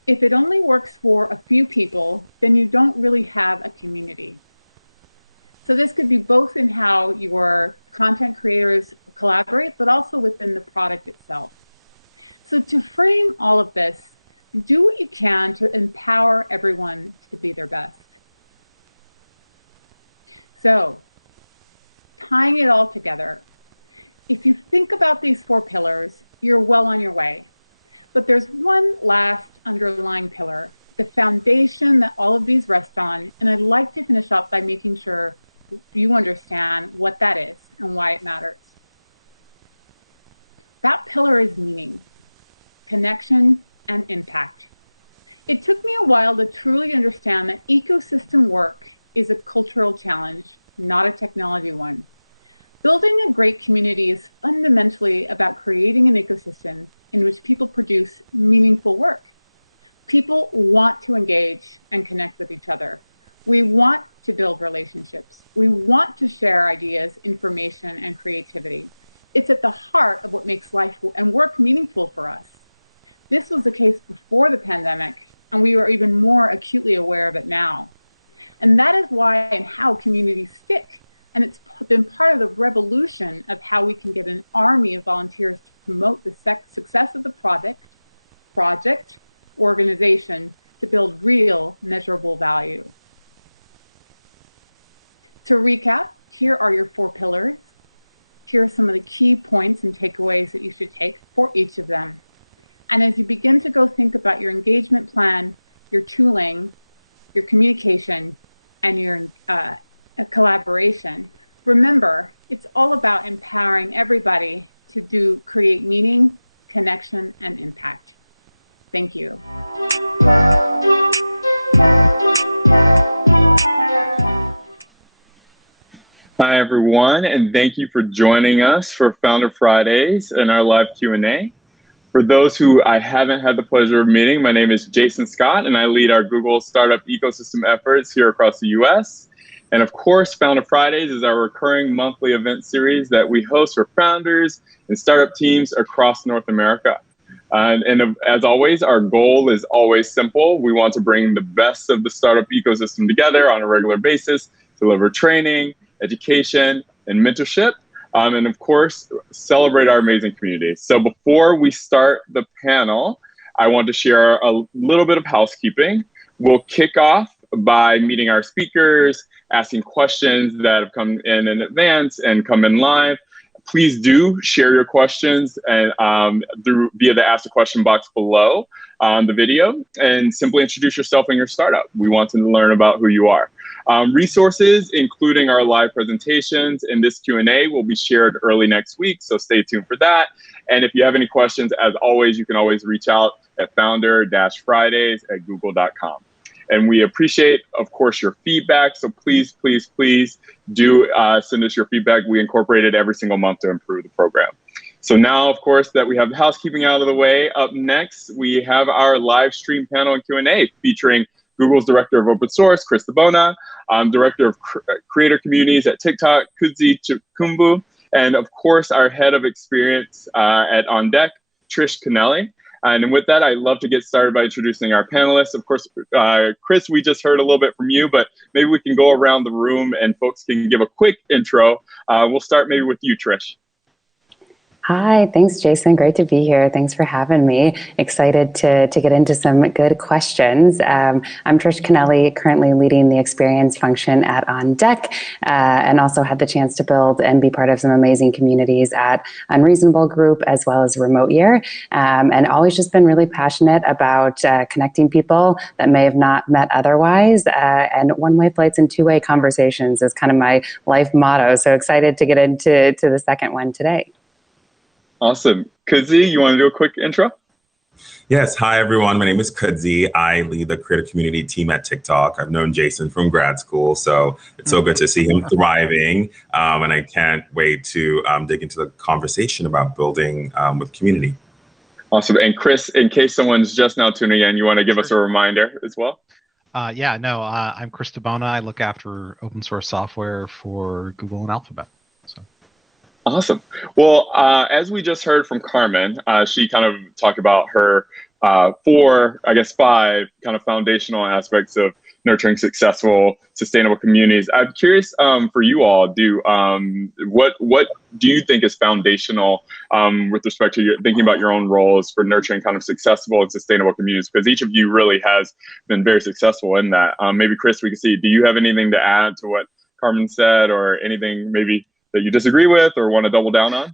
If it only works for a few people, then you don't really have a community. So this could be both in how your content creators collaborate, but also within the product itself. So to frame all of this, do what you can to empower everyone to be their best. So tying it all together, if you think about these 4 pillars, you're well on your way. But there's one last underlying pillar, the foundation that all of these rest on, and I'd like to finish up by making sure you understand what that is and why it matters. That pillar is meaning, connection, and impact. It took me a while to truly understand that ecosystem work is a cultural challenge, not a technology one. Building a great community is fundamentally about creating an ecosystem in which people produce meaningful work. People want to engage and connect with each other. We want to build relationships. We want to share ideas, information, and creativity. It's at the heart of what makes life and work meaningful for us. This was the case before the pandemic, and we are even more acutely aware of it now. And that is why and how communities stick. And it's been part of the revolution of how we can get an army of volunteers to promote the success of the project, organization, to build real measurable value. To recap, here are your 4 pillars. Here are some of the key points and takeaways that you should take for each of them. And as you begin to go think about your engagement plan, your tooling, your communication, and your collaboration, remember, it's all about empowering everybody to create meaning, connection, and impact. Thank you. Hi, everyone, and thank you for joining us for Founder Fridays and our live Q&A. For those who I haven't had the pleasure of meeting, my name is Jason Scott, and I lead our Google startup ecosystem efforts here across the US. And of course, Founder Fridays is our recurring monthly event series that we host for founders and startup teams across North America. And as always, our goal is always simple. We want to bring the best of the startup ecosystem together on a regular basis, deliver training, education, and mentorship, and of course, celebrate our amazing community. So before we start the panel, I want to share a little bit of housekeeping. We'll kick off by meeting our speakers, asking questions that have come in advance and come in live. Please do share your questions and via the Ask a Question box below the video, and simply introduce yourself and your startup. We want to learn about who you are. Resources, including our live presentations and this Q&A, will be shared early next week, so stay tuned for that. And if you have any questions, as always, you can always reach out at founder-fridays@google.com. And we appreciate, of course, your feedback. So please, please, please do send us your feedback. We incorporate it every single month to improve the program. So now, of course, that we have the housekeeping out of the way, up next, we have our live stream panel and Q&A featuring Google's Director of Open Source, Chris DeBona, Director of Creator Communities at TikTok, Kudzi Chikumbu, and of course, our Head of Experience at On Deck, Trish Kennelly. And with that, I'd love to get started by introducing our panelists. Of course, Chris, we just heard a little bit from you, but maybe we can go around the room and folks can give a quick intro. We'll start maybe with you, Trish. Hi, thanks, Jason. Great to be here. Thanks for having me. Excited to get into some good questions. I'm Trish Kennelly, currently leading the experience function at On Deck, and also had the chance to build and be part of some amazing communities at Unreasonable Group as well as Remote Year, and always just been really passionate about connecting people that may have not met otherwise. And one-way flights and two-way conversations is kind of my life motto. So excited to get into the second one today. Awesome. Kudzi, you want to do a quick intro? Yes. Hi, everyone. My name is Kudzi. I lead the creator community team at TikTok. I've known Jason from grad school, so it's so good to see him thriving. And I can't wait to dig into the conversation about building with community. Awesome. And Chris, in case someone's just now tuning in, you want to give us a reminder as well? I'm Chris DeBona. I look after open source software for Google and Alphabet. So. Awesome. Well, as we just heard from Carmen, she kind of talked about her 5 kind of foundational aspects of nurturing successful, sustainable communities. I'm curious for you all, what do you think is foundational with respect to thinking about your own roles for nurturing kind of successful and sustainable communities? Because each of you really has been very successful in that. Maybe Chris, we can see, do you have anything to add to what Carmen said, or anything maybe that you disagree with or want to double down on?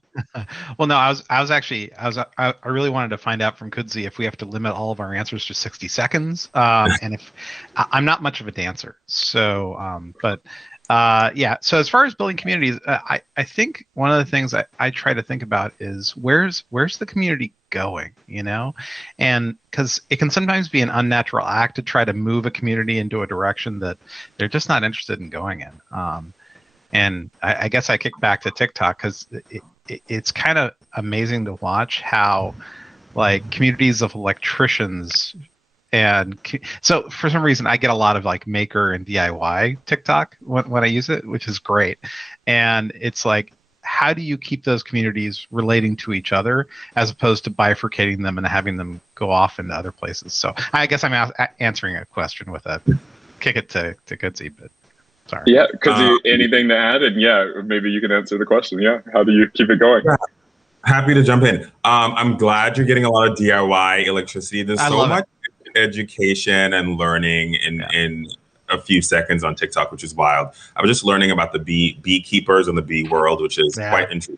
Well, no, I really wanted to find out from Kudzi if we have to limit all of our answers to 60 seconds. And if I'm not much of a dancer, so, so as far as building communities, I think one of the things I try to think about is where's the community going, and because it can sometimes be an unnatural act to try to move a community into a direction that they're just not interested in going in. And I guess I kick back to TikTok because it's kind of amazing to watch how, like, communities of electricians so for some reason I get a lot of like maker and DIY TikTok when I use it, which is great. And it's like, how do you keep those communities relating to each other as opposed to bifurcating them and having them go off into other places? So I guess I'm answering a question with a kick it to Kudzi, but. Sorry. Yeah, because anything to add? And maybe you can answer the question. Yeah, how do you keep it going? Yeah. Happy to jump in. I'm glad you're getting a lot of DIY electricity. There's so much education and learning in a few seconds on TikTok, which is wild. I was just learning about the beekeepers in the bee world, which is quite interesting.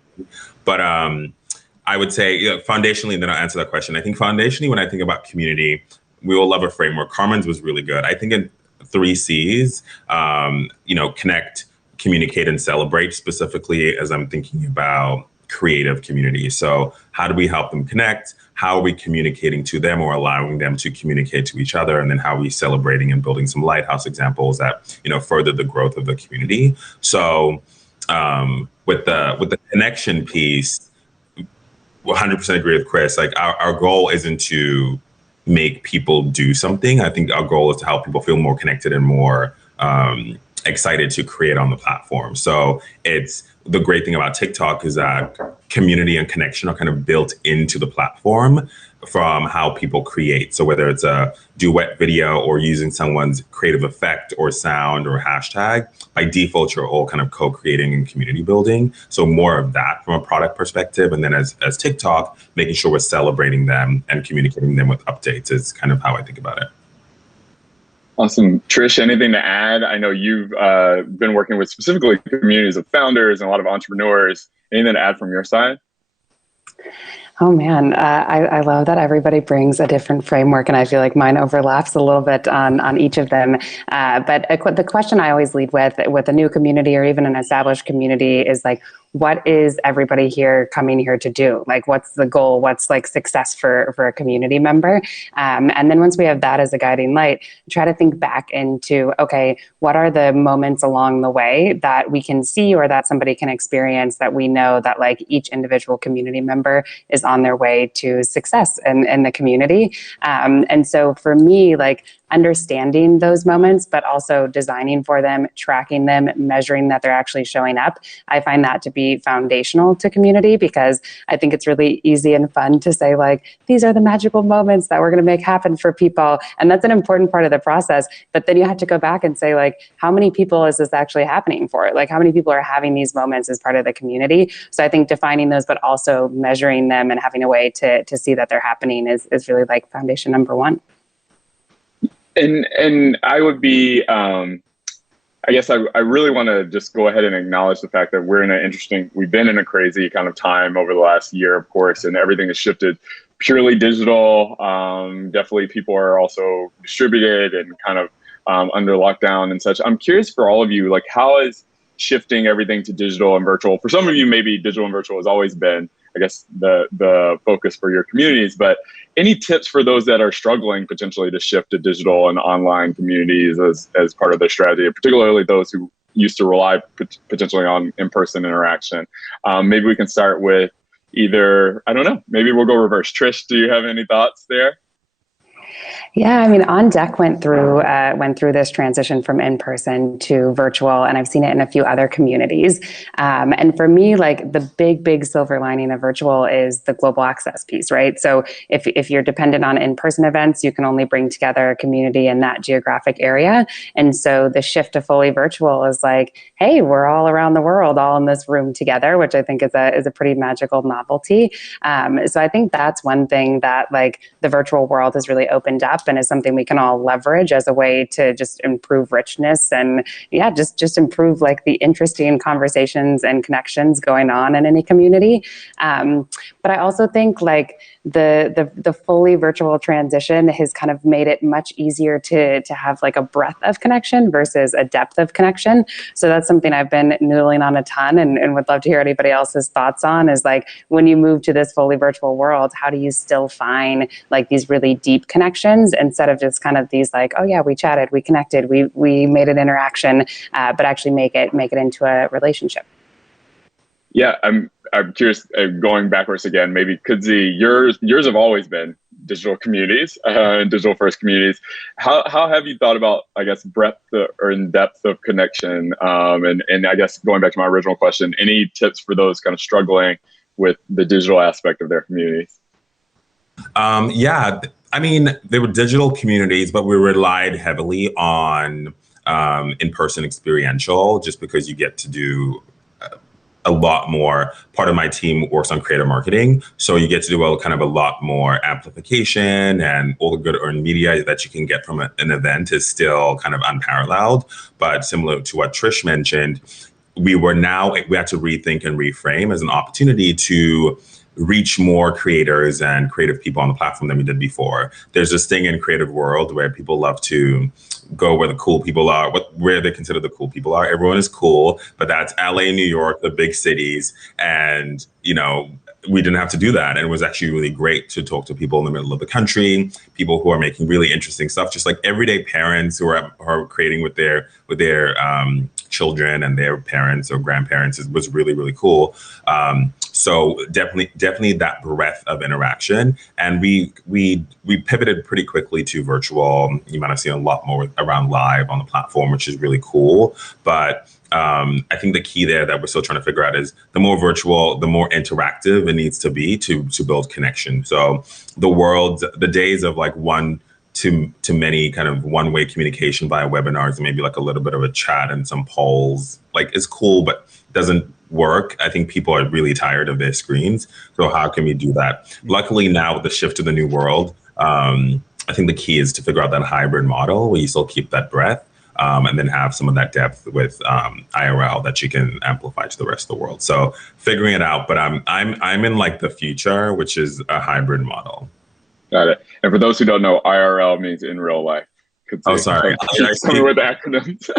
But I would say foundationally, and then I'll answer that question. I think foundationally, when I think about community, we will love a framework. Carmen's was really good. I think in 3 C's, connect, communicate, and celebrate, specifically as I'm thinking about creative communities. So how do we help them connect? How are we communicating to them or allowing them to communicate to each other? And then how are we celebrating and building some lighthouse examples that, further the growth of the community? So with the connection piece, 100% agree with Chris. Like our goal isn't to make people do something. I think our goal is to help people feel more connected and more excited to create on the platform. So it's the great thing about TikTok is that community and connection are kind of built into the platform from how people create. So whether it's a duet video or using someone's creative effect or sound or hashtag, by default, you're all kind of co-creating and community building. So more of that from a product perspective. And then as TikTok, making sure we're celebrating them and communicating them with updates is kind of how I think about it. Awesome. Trish, anything to add? I know you've been working with specifically communities of founders and a lot of entrepreneurs. Anything to add from your side? Oh man, I love that everybody brings a different framework, and I feel like mine overlaps a little bit on each of them. But the question I always lead with a new community or even an established community is like, what is everybody here coming here to do? Like, what's the goal? What's like success for a community member? And then once we have that as a guiding light, try to think back into, okay, what are the moments along the way that we can see or that somebody can experience that we know that like each individual community member is on their way to success in the community. And so for me, like understanding those moments, but also designing for them, tracking them, measuring that they're actually showing up, I find that to be foundational to community, because I think it's really easy and fun to say like, these are the magical moments that we're going to make happen for people. And that's an important part of the process. But then you have to go back and say like, how many people is this actually happening for? Like how many people are having these moments as part of the community? So I think defining those, but also measuring them and having a way to see that they're happening is really like foundation number one. And I would be, I guess I really want to just go ahead and acknowledge the fact that we've been in a crazy kind of time over the last year, of course, and everything has shifted purely digital. Definitely people are also distributed and kind of under lockdown and such. I'm curious for all of you, like how is shifting everything to digital and virtual? For some of you, maybe digital and virtual has always been, I guess, the focus for your communities, but any tips for those that are struggling potentially to shift to digital and online communities as part of their strategy, particularly those who used to rely potentially on in-person interaction? Maybe we can start with either, I don't know, maybe we'll go reverse. Trish, do you have any thoughts there? Yeah, I mean, On Deck went through this transition from in-person to virtual, and I've seen it in a few other communities. And for me, like the big silver lining of virtual is the global access piece, right? So if you're dependent on in-person events, you can only bring together a community in that geographic area. And so the shift to fully virtual is like, hey, we're all around the world, all in this room together, which I think is a pretty magical novelty. So I think that's one thing that like the virtual world has really opened up and is something we can all leverage as a way to just improve richness and just improve like the interesting conversations and connections going on in any community. But I also think like the fully virtual transition has kind of made it much easier to have like a breadth of connection versus a depth of connection. So that's something I've been noodling on a ton and would love to hear anybody else's thoughts on, is like when you move to this fully virtual world, how do you still find like these really deep connections instead of just kind of these like, oh yeah, we chatted, we connected, we made an interaction, but actually make it into a relationship. Yeah, I'm curious, going backwards again, maybe Kudzi, yours have always been digital communities and digital first communities. How have you thought about, I guess, breadth or in depth of connection? And I guess going back to my original question, any tips for those kind of struggling with the digital aspect of their communities? Yeah, I mean, they were digital communities, but we relied heavily on in-person experiential, just because you get to do a lot more. Part of my team works on creative marketing, so you get to do a lot more amplification, and all the good earned media that you can get from an event is still kind of unparalleled. But similar to what Trish mentioned, we had to rethink and reframe as an opportunity to reach more creators and creative people on the platform than we did before. There's this thing in creative world where people love to go where the cool people are, where they consider the cool people are. Everyone is cool, but that's LA, New York, the big cities. And, we didn't have to do that. And it was actually really great to talk to people in the middle of the country, people who are making really interesting stuff, just like everyday parents who are creating with their children and their parents or grandparents. It was really, really cool. So definitely that breadth of interaction. And we pivoted pretty quickly to virtual. You might have seen a lot more around live on the platform, which is really cool. But I think the key there that we're still trying to figure out is the more virtual, the more interactive it needs to be to build connection. So the days of like one to many kind of one-way communication via webinars and maybe like a little bit of a chat and some polls, like is cool, but doesn't work. I think people are really tired of their screens. So how can we do that? Luckily now with the shift to the new world, I think the key is to figure out that hybrid model where you still keep that breadth. and then have some of that depth with IRL that you can amplify to the rest of the world. So figuring it out, but I'm in like the future, which is a hybrid model. Got it. And for those who don't know, IRL means in real life. Oh, sorry. Tell me what the acronyms.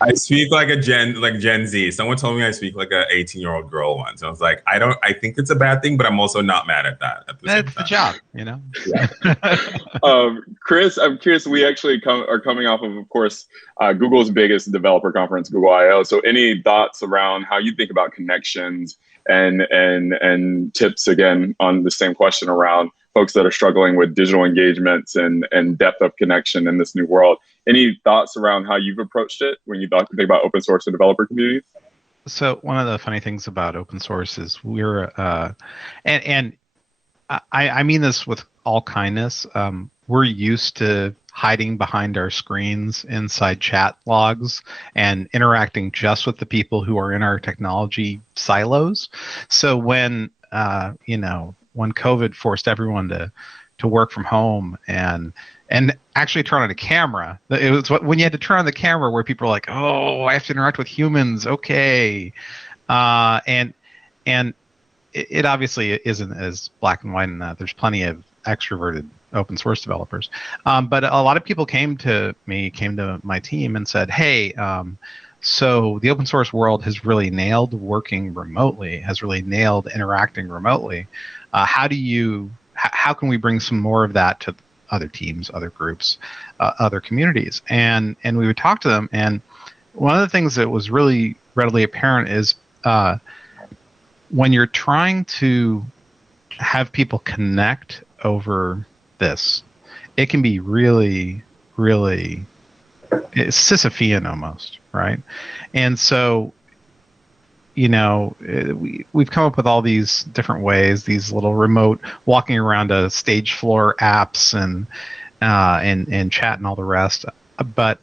I speak like Gen Z. Someone told me I speak like a 18-year-old girl once. I was like, I think it's a bad thing, but I'm also not mad at that. That's the job, you know? Yeah. Chris, I'm curious, we actually are coming off of course, Google's biggest developer conference, Google I/O. So any thoughts around how you think about connections and tips, again, on the same question around folks that are struggling with digital engagements and depth of connection in this new world? Any thoughts around how you've approached it when you think about open source and developer communities? So one of the funny things about open source is we're, and I mean this with all kindness, we're used to hiding behind our screens inside chat logs and interacting just with the people who are in our technology silos. So when, when COVID forced everyone to work from home and actually turn on a camera, it was when you had to turn on the camera where people were like, oh, I have to interact with humans, okay. And it obviously isn't as black and white in that. There's plenty of extroverted open source developers. But a lot of people came to my team and said, hey, so the open source world has really nailed working remotely, has really nailed interacting remotely. How can we bring some more of that to other teams, other groups, other communities? And we would talk to them. And one of the things that was really readily apparent is when you're trying to have people connect over this, it can be really, really Sisyphean almost, right? And so, we've come up with all these different ways, these little remote walking around a stage floor apps and chat and all the rest. But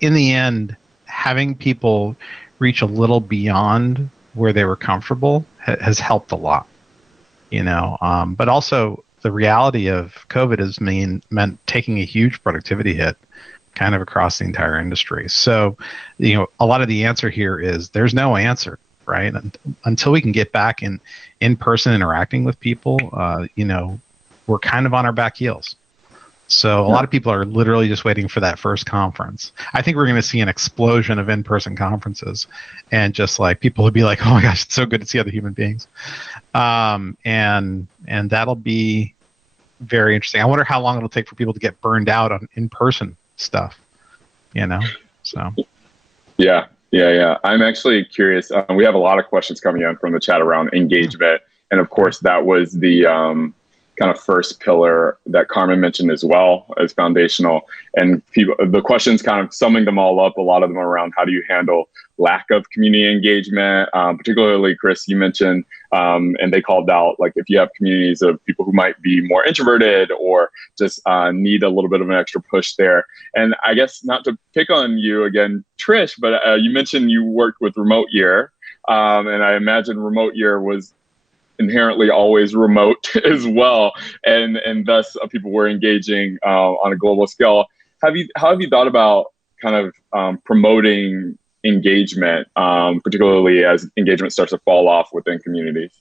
in the end, having people reach a little beyond where they were comfortable has helped a lot, but also the reality of COVID has meant taking a huge productivity hit kind of across the entire industry. So, a lot of the answer here is there's no answer, right? Until we can get back in person interacting with people, we're kind of on our back heels. So a lot of people are literally just waiting for that first conference. I think we're going to see an explosion of in-person conferences, and just like people will be like, "Oh my gosh, it's so good to see other human beings," and that'll be very interesting. I wonder how long it'll take for people to get burned out on in-person stuff. So. Yeah. I'm actually curious. We have a lot of questions coming in from the chat around engagement, and of course, that was the kind of first pillar that Carmen mentioned as well as foundational. And the questions, kind of summing them all up, a lot of them are around how do you handle lack of community engagement, particularly Chris, you mentioned, and they called out, like if you have communities of people who might be more introverted or just need a little bit of an extra push there. And I guess not to pick on you again, Trish, but you mentioned you worked with Remote Year, and I imagine Remote Year was inherently always remote as well, and thus people were engaging on a global scale. How have you thought about kind of promoting engagement, particularly as engagement starts to fall off within communities?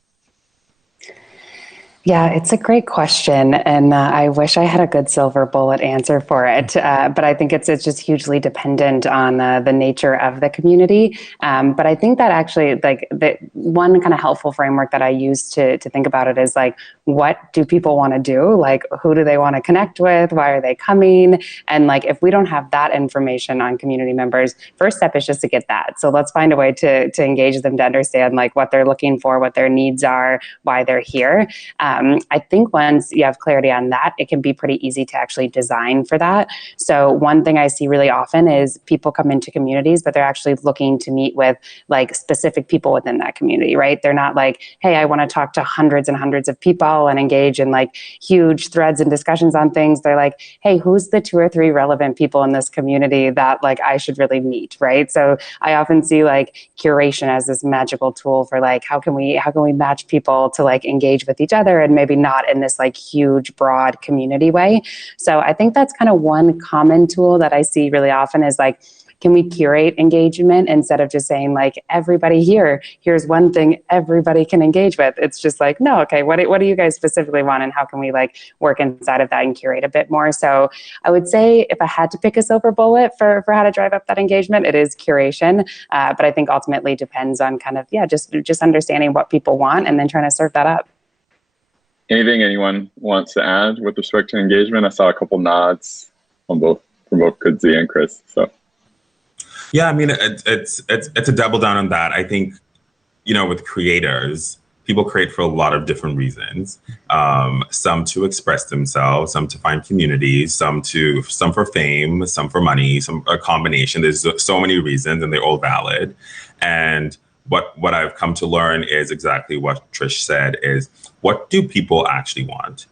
Yeah, it's a great question, and I wish I had a good silver bullet answer for it. But I think it's just hugely dependent on the nature of the community. But I think that actually, like, the one kind of helpful framework that I use to think about it is like, what do people want to do? Like, who do they want to connect with? Why are they coming? And like, if we don't have that information on community members, first step is just to get that. So let's find a way to engage them, to understand like what they're looking for, what their needs are, why they're here. I think once you have clarity on that, it can be pretty easy to actually design for that. So one thing I see really often is people come into communities, but they're actually looking to meet with like specific people within that community, right? They're not like, hey, I want to talk to hundreds and hundreds of people and engage in like huge threads and discussions on things. They're like, hey, who's the 2 or 3 relevant people in this community that like I should really meet, right? So I often see like curation as this magical tool for like, how can we match people to like engage with each other, and maybe not in this like huge, broad community way. So I think that's kind of one common tool that I see really often is like, can we curate engagement instead of just saying like, everybody here's one thing everybody can engage with. It's just like, no, okay, what do you guys specifically want, and how can we like work inside of that and curate a bit more? So I would say if I had to pick a silver bullet for how to drive up that engagement, it is curation. But I think ultimately depends on kind of, just understanding what people want and then trying to serve that up. Anything anyone wants to add with respect to engagement? I saw a couple nods from both Kudzi and Chris. So yeah, I mean, it's a double down on that. I think, with creators, people create for a lot of different reasons. Some to express themselves, some to find communities, some for fame, some for money, a combination. There's so many reasons, and they're all valid. And what I've come to learn is exactly what Trish said, is what do people actually want?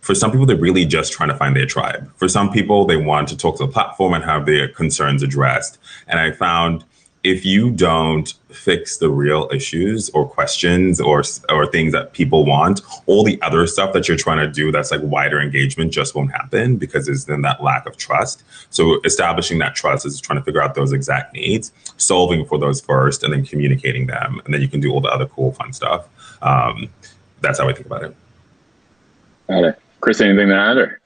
For some people, they're really just trying to find their tribe. For some people, they want to talk to the platform and have their concerns addressed. And I found if you don't fix the real issues or questions or things that people want, all the other stuff that you're trying to do that's like wider engagement just won't happen, because there's then that lack of trust. So establishing that trust is trying to figure out those exact needs, solving for those first, and then communicating them. And then you can do all the other cool, fun stuff. That's how I think about it. Got it. Chris, anything to add? Or?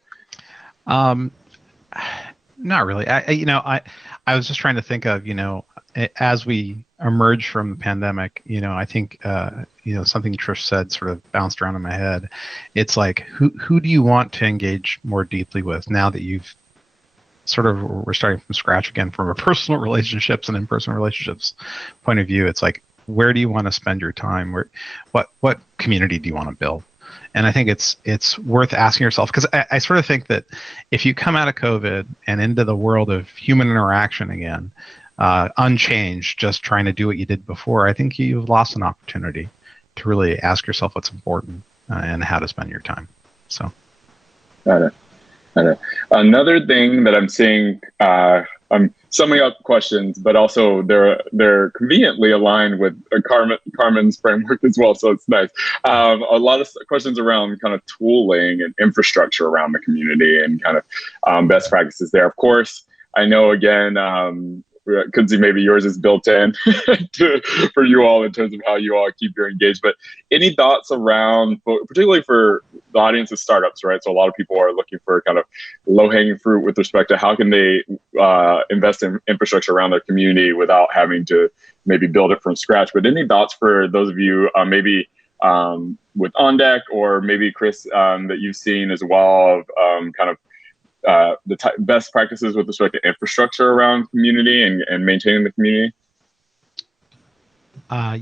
Not really. I was just trying to think of, as we emerge from the pandemic, I think, something Trish said sort of bounced around in my head. It's like, who do you want to engage more deeply with now that you've we're starting from scratch again from a personal relationships and in-person relationships point of view? It's like, where do you want to spend your time? What community do you want to build? And I think it's worth asking yourself, because I sort of think that if you come out of COVID and into the world of human interaction again, unchanged, just trying to do what you did before, I think you've lost an opportunity to really ask yourself what's important and how to spend your time. So, got it. Another thing that I'm seeing, I'm summing up questions, but also they're conveniently aligned with Carmen's framework as well, so it's nice. A lot of questions around kind of tooling and infrastructure around the community and kind of best practices there. Of course, I know, again, Kudzi, maybe yours is built in for you all in terms of how you all keep your engaged, but any thoughts around, particularly for the audience of startups, right? So a lot of people are looking for kind of low-hanging fruit with respect to how can they invest in infrastructure around their community without having to maybe build it from scratch. But any thoughts for those of you maybe with On Deck, or maybe Chris, that you've seen as well, of kind of the best practices with respect to infrastructure around community and maintaining the community? I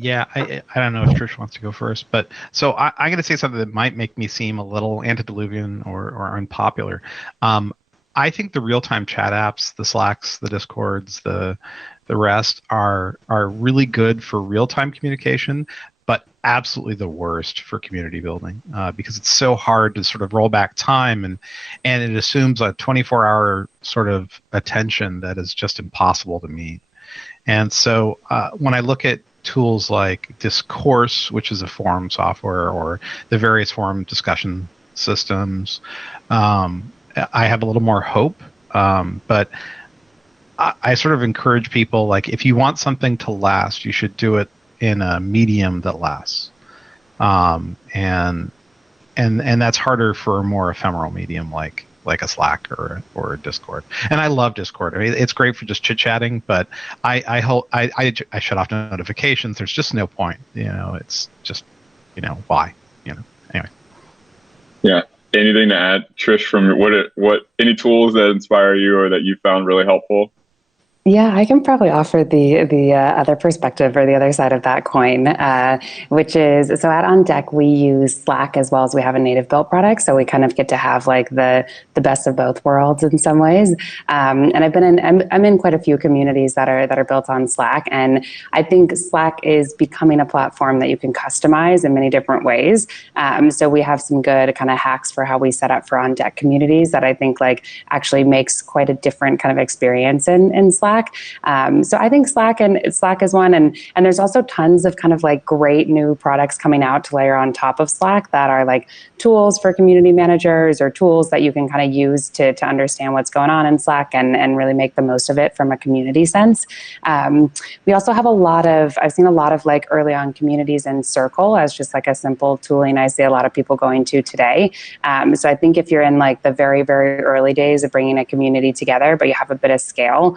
don't know if Trish wants to go first, but so I'm going to say something that might make me seem a little antediluvian or unpopular. I think the real-time chat apps, the Slacks, the Discords, the rest are really good for real-time communication, but absolutely the worst for community building, because it's so hard to sort of roll back time, and it assumes a 24-hour sort of attention that is just impossible to meet. And so when I look at tools like Discourse, which is a forum software, or the various forum discussion systems, I have a little more hope, but I sort of encourage people, like, if you want something to last, you should do it in a medium that lasts, and that's harder for a more ephemeral medium like a Slack or a Discord. And I love Discord. I mean, it's great for just chit chatting, but I shut off notifications. There's just no point. It's just why. Anyway. Yeah. Anything to add, Trish? From what any tools that inspire you or that you found really helpful? Yeah, I can probably offer the other perspective, or the other side of that coin, which is, so at On Deck, we use Slack as well as we have a native built product. So we kind of get to have like the best of both worlds in some ways. And I'm in quite a few communities that are built on Slack. And I think Slack is becoming a platform that you can customize in many different ways. So we have some good kind of hacks for how we set up for On Deck communities that I think like actually makes quite a different kind of experience in Slack. Slack. So I think Slack is one, and there's also tons of kind of like great new products coming out to layer on top of Slack that are like tools for community managers or tools that you can kind of use to understand what's going on in Slack and really make the most of it from a community sense. We also have I've seen a lot of like early on communities in Circle as just like a simple tooling I see a lot of people going to today. So I think if you're in like the very, very early days of bringing a community together, but you have a bit of scale,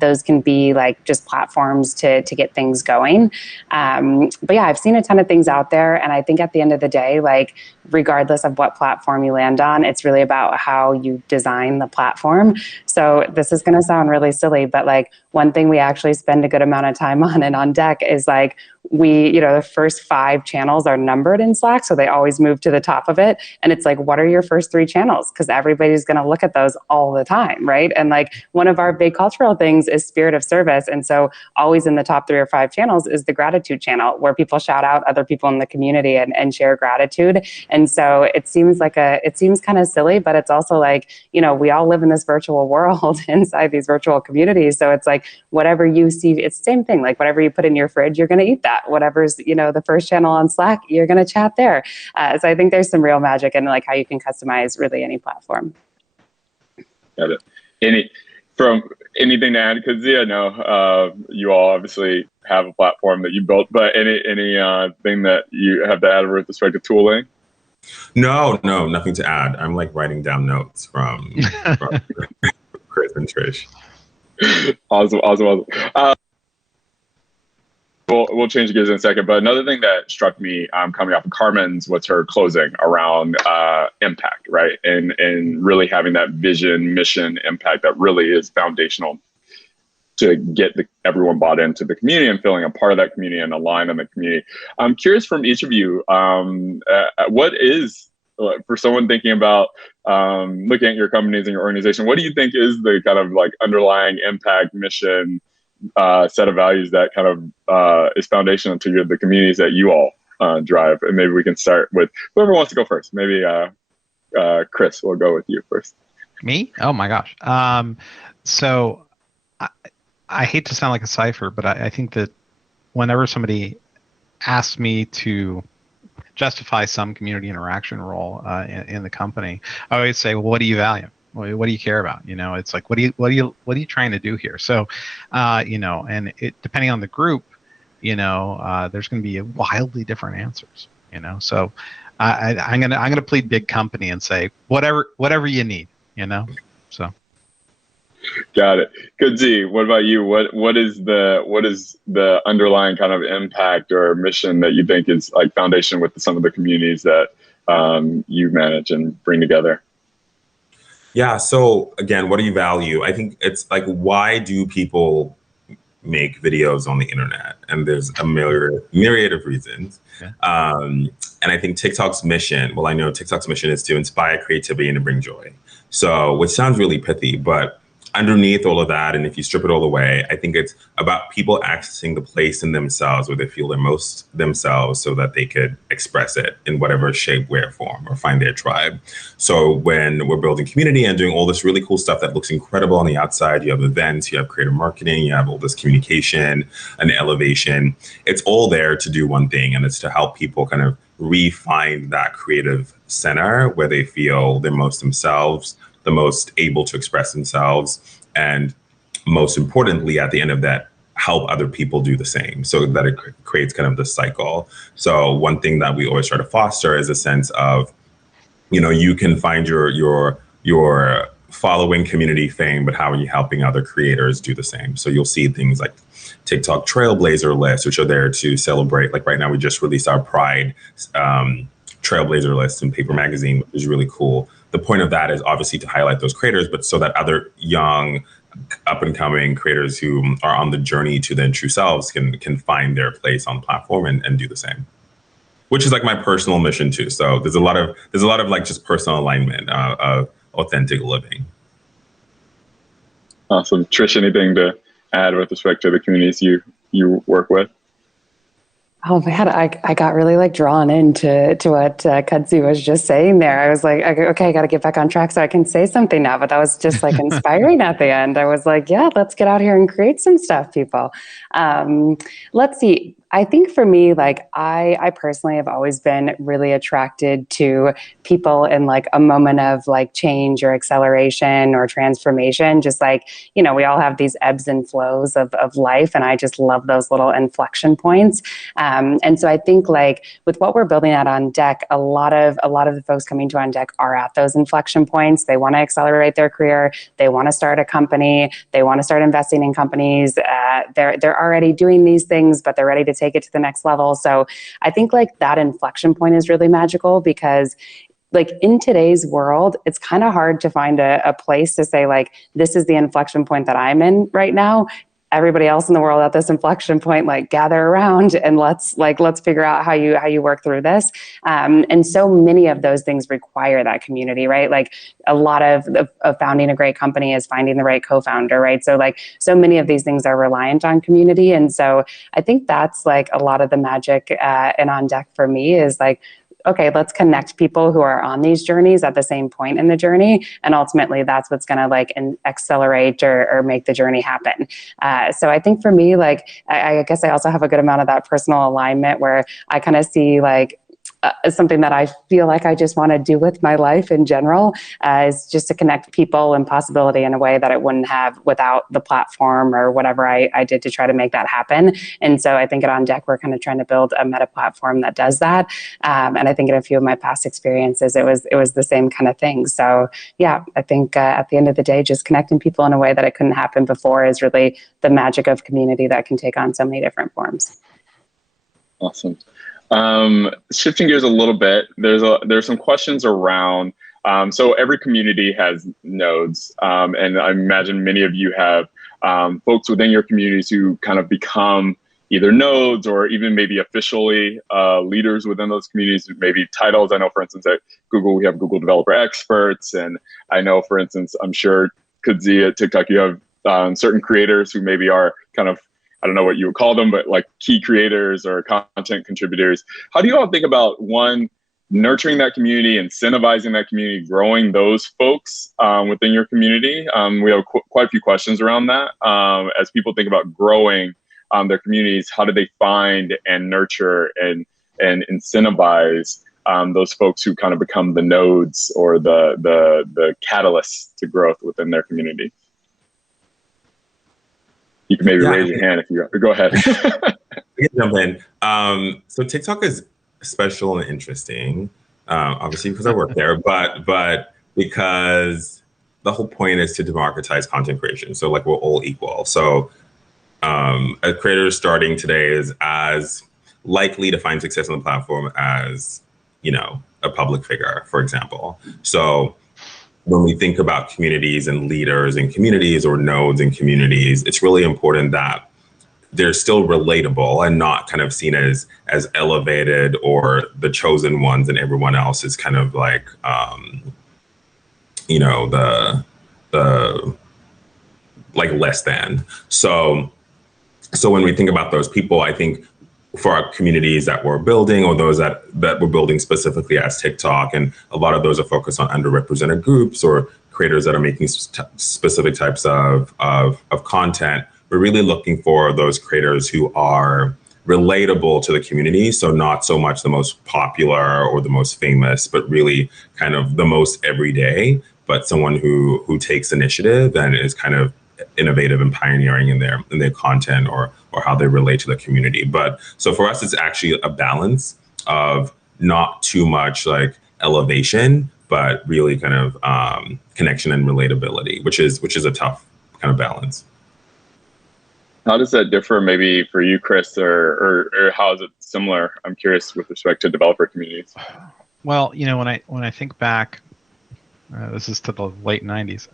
those can be like just platforms to get things going. But yeah, I've seen a ton of things out there. And I think at the end of the day, like regardless of what platform you land on, it's really about how you design the platform. So this is going to sound really silly, but like one thing we actually spend a good amount of time on and on deck is like the first 5 channels are numbered in Slack, so they always move to the top of it. And it's like, what are your first 3 channels? Because everybody's going to look at those all the time, right? And like one of our big cultural things is spirit of service. And so always in the top 3 or 5 channels is the gratitude channel, where people shout out other people in the community and share gratitude. And so it seems kind of silly, but it's also like, we all live in this virtual world inside these virtual communities. So it's like whatever you see, it's the same thing. Like whatever you put in your fridge, you're going to eat that. Whatever's, the first channel on Slack, you're going to chat there. So I think there's some real magic in like how you can customize really any platform. Got it. Anything to add? Because I know you all obviously have a platform that you built, but any thing that you have to add with respect to tooling? No, nothing to add. I'm like writing down notes from Chris and Trish. Awesome. We'll change gears in a second, but another thing that struck me coming off of Carmen's was her closing around impact, right? And really having that vision, mission, impact that really is foundational to get everyone bought into the community and feeling a part of that community and aligned on the community. I'm curious from each of you, what is, for someone thinking about looking at your companies and your organization, what do you think is the kind of like underlying impact, mission, set of values that kind of is foundational to the communities that you all drive? And maybe we can start with whoever wants to go first. Maybe Chris, we'll go with you first. Me? Oh my gosh. So I hate to sound like a cipher, but I think that whenever somebody asks me to justify some community interaction role in the company, I always say, well, what do you value? What do you care about? It's like, what are you trying to do here? So, and it, depending on the group, there's going to be wildly different answers. So I'm gonna plead big company and say whatever you need. So. Got it. Kudzi, what about you? What is the underlying kind of impact or mission that you think is like foundation with some of the communities that you manage and bring together? Yeah. So again, what do you value? I think it's like, why do people make videos on the internet? And there's a myriad of reasons. Yeah. And I think TikTok's mission, I know TikTok's mission is to inspire creativity and to bring joy. So, which sounds really pithy, but underneath all of that, and if you strip it all away, I think it's about people accessing the place in themselves where they feel their most themselves so that they could express it in whatever shape, way, or form, or find their tribe. So when we're building community and doing all this really cool stuff that looks incredible on the outside, you have events, you have creative marketing, you have all this communication and elevation. It's all there to do one thing, and it's to help people kind of re-find that creative center where they feel their most themselves, the most able to express themselves, and most importantly, at the end of that, help other people do the same, so that it creates kind of the cycle. So one thing that we always try to foster is a sense of, you can find your following community fame, but how are you helping other creators do the same? So you'll see things like TikTok Trailblazer lists, which are there to celebrate. Like right now, we just released our Pride Trailblazer list in Paper Magazine, which is really cool. The point of that is obviously to highlight those creators, but so that other young, up-and-coming creators who are on the journey to their true selves can find their place on the platform and do the same. Which is like my personal mission too. So there's a lot of like just personal alignment of authentic living. Awesome. Trish, anything to add with respect to the communities you work with? Oh man, I got really like drawn into what Kudzi was just saying there. I was like, okay, I got to get back on track so I can say something now. But that was just like inspiring at the end. I was like, yeah, let's get out here and create some stuff, people. Let's see. I think for me, like I personally have always been really attracted to people in like a moment of like change or acceleration or transformation. Just like, you know, we all have these ebbs and flows of life. And I just love those little inflection points. And so I think like with what we're building out on deck, a lot of the folks coming to On Deck are at those inflection points. They want to accelerate their career. They want to start a company. They want to start investing in companies. They're already doing these things, but they're ready to take it to the next level. So I think like that inflection point is really magical because like in today's world, it's kind of hard to find a place to say like, this is the inflection point that I'm in right now. Everybody else in the world at this inflection point, like gather around and let's figure out how you work through this. And so many of those things require that community, right? Like a lot of founding a great company is finding the right co-founder, right? So like so many of these things are reliant on community. And so I think that's like a lot of the magic and On Deck for me is like, okay, let's connect people who are on these journeys at the same point in the journey. And ultimately that's what's going to like accelerate or make the journey happen. So I think for me, like, I guess I also have a good amount of that personal alignment where I kind of see like, something that I feel like I just want to do with my life in general is just to connect people and possibility in a way that it wouldn't have without the platform or whatever I did to try to make that happen. And so I think at On Deck, we're kind of trying to build a meta platform that does that. And I think in a few of my past experiences, it was the same kind of thing. So yeah, I think at the end of the day, just connecting people in a way that it couldn't happen before is really the magic of community that can take on so many different forms. Awesome. Shifting gears a little bit, there's some questions around, so every community has nodes, and I imagine many of you have folks within your communities who kind of become either nodes or even maybe officially leaders within those communities, maybe titles. I know, for instance, at Google, we have Google Developer Experts, and I know, for instance, I'm sure Kudzi at TikTok, you have certain creators who maybe are kind of, I don't know what you would call them, but like key creators or content contributors. How do you all think about, one, nurturing that community, incentivizing that community, growing those folks within your community? We have quite a few questions around that. As people think about growing their communities, how do they find and nurture and incentivize those folks who kind of become the nodes or the catalysts to growth within their community? You can maybe raise your hand if you go ahead. I can jump in. So TikTok is special and interesting, obviously because I work there, but because the whole point is to democratize content creation. So like we're all equal. So a creator starting today is as likely to find success on the platform as, you know, a public figure, for example. So when we think about communities and leaders and communities or nodes and communities, it's really important that they're still relatable and not kind of seen as elevated or the chosen ones and everyone else is kind of like, you know, the like less than. So when we think about those people, I think for our communities that we're building or those that we're building specifically as TikTok, and a lot of those are focused on underrepresented groups or creators that are making specific types of content. We're really looking for those creators who are relatable to the community. So not so much the most popular or the most famous, but really kind of the most everyday, but someone who takes initiative and is kind of innovative and pioneering in their content or how they relate to the community. But so for us, it's actually a balance of not too much like elevation, but really kind of connection and relatability, which is a tough kind of balance. How does that differ maybe for you, Chris, or how is it similar? I'm curious with respect to developer communities. Well, you know, when I think back, this is to the late 90s.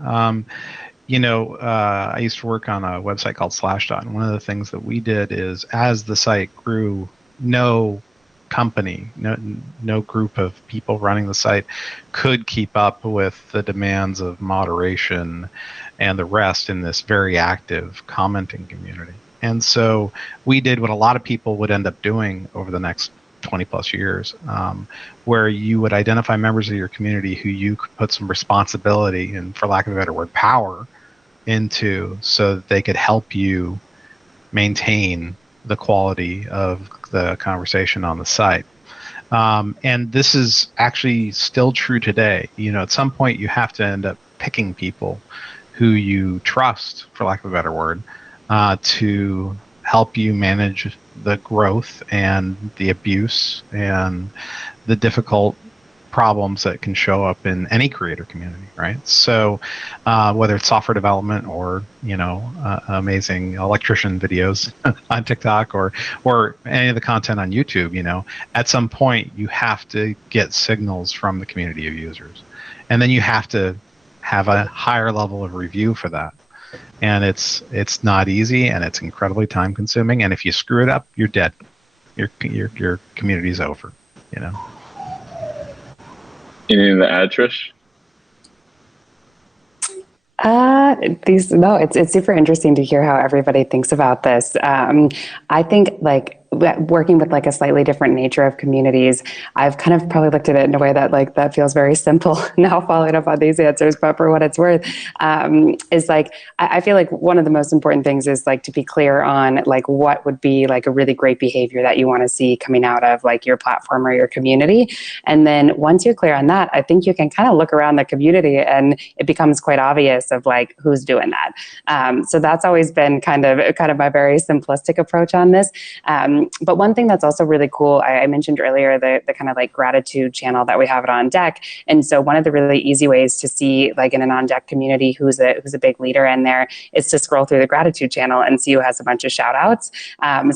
You know, I used to work on a website called Slashdot, and one of the things that we did is, as the site grew, no company, no group of people running the site could keep up with the demands of moderation and the rest in this very active commenting community. And so we did what a lot of people would end up doing over the next 20 plus years, where you would identify members of your community who you could put some responsibility and, for lack of a better word, power into, so that they could help you maintain the quality of the conversation on the site. And this is actually still true today. At some point you have to end up picking people who you trust, for lack of a better word, to help you manage the growth and the abuse and the difficult problems that can show up in any creator community, right? So whether it's software development or amazing electrician videos on TikTok or any of the content on YouTube, at some point you have to get signals from the community of users, and then you have to have a higher level of review for that. And it's not easy, and it's incredibly time consuming, and if you screw it up, you're dead. Your community's over. Anything to add, Trish? It's super interesting to hear how everybody thinks about this. I think working with a slightly different nature of communities, I've kind of probably looked at it in a way that that feels very simple now following up on these answers, but for what it's worth, is I feel like one of the most important things is to be clear on what would be a really great behavior that you want to see coming out of your platform or your community. And then once you're clear on that, I think you can kind of look around the community and it becomes quite obvious of who's doing that. So that's always been kind of my very simplistic approach on this. But one thing that's also really cool, I mentioned earlier the kind of gratitude channel that we have it on deck. And so one of the really easy ways to see in an on deck community who's a big leader in there is to scroll through the gratitude channel and see who has a bunch of shout outs.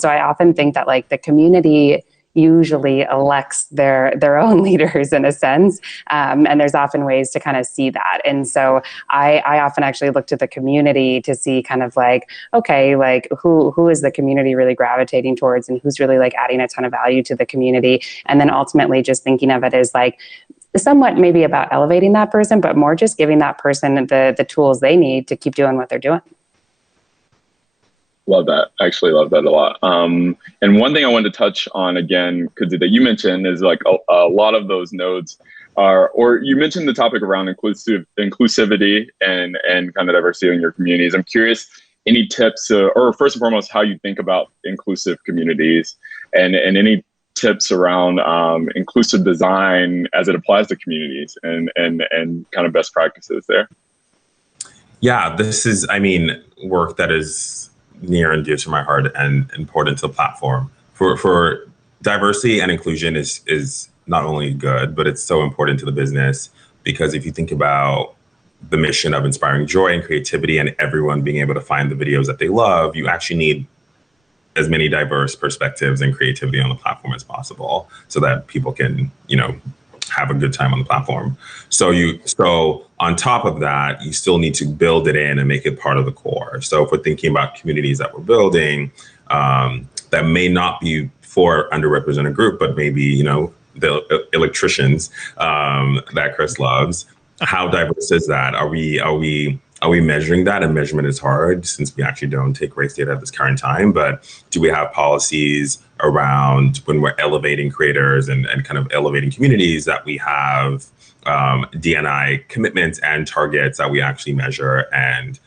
So I often think that the community usually elects their own leaders in a sense. And there's often ways to kind of see that. And so I often actually look to the community to see kind of who is the community really gravitating towards and who's really adding a ton of value to the community. And then ultimately just thinking of it as somewhat maybe about elevating that person, but more just giving that person the tools they need to keep doing what they're doing. Love that. I actually love that a lot. And one thing I wanted to touch on again, Kudzi, that you mentioned is a lot of those nodes are, or you mentioned the topic around inclusivity and kind of diversity in your communities. I'm curious, any tips or first and foremost, how you think about inclusive communities and any tips around inclusive design as it applies to communities and kind of best practices there? Yeah, this is, work that is near and dear to my heart and important to the platform. For diversity and inclusion is not only good, but it's so important to the business, because if you think about the mission of inspiring joy and creativity and everyone being able to find the videos that they love, you actually need as many diverse perspectives and creativity on the platform as possible so that people can, have a good time on the platform. So on top of that, you still need to build it in and make it part of the core. So if we're thinking about communities that we're building, that may not be for underrepresented group, but maybe, the electricians that Chris loves, how diverse is that? Are we measuring that? And measurement is hard since we actually don't take race data at this current time, but do we have policies around when we're elevating creators and kind of elevating communities that we have D&I commitments and targets that we actually measure and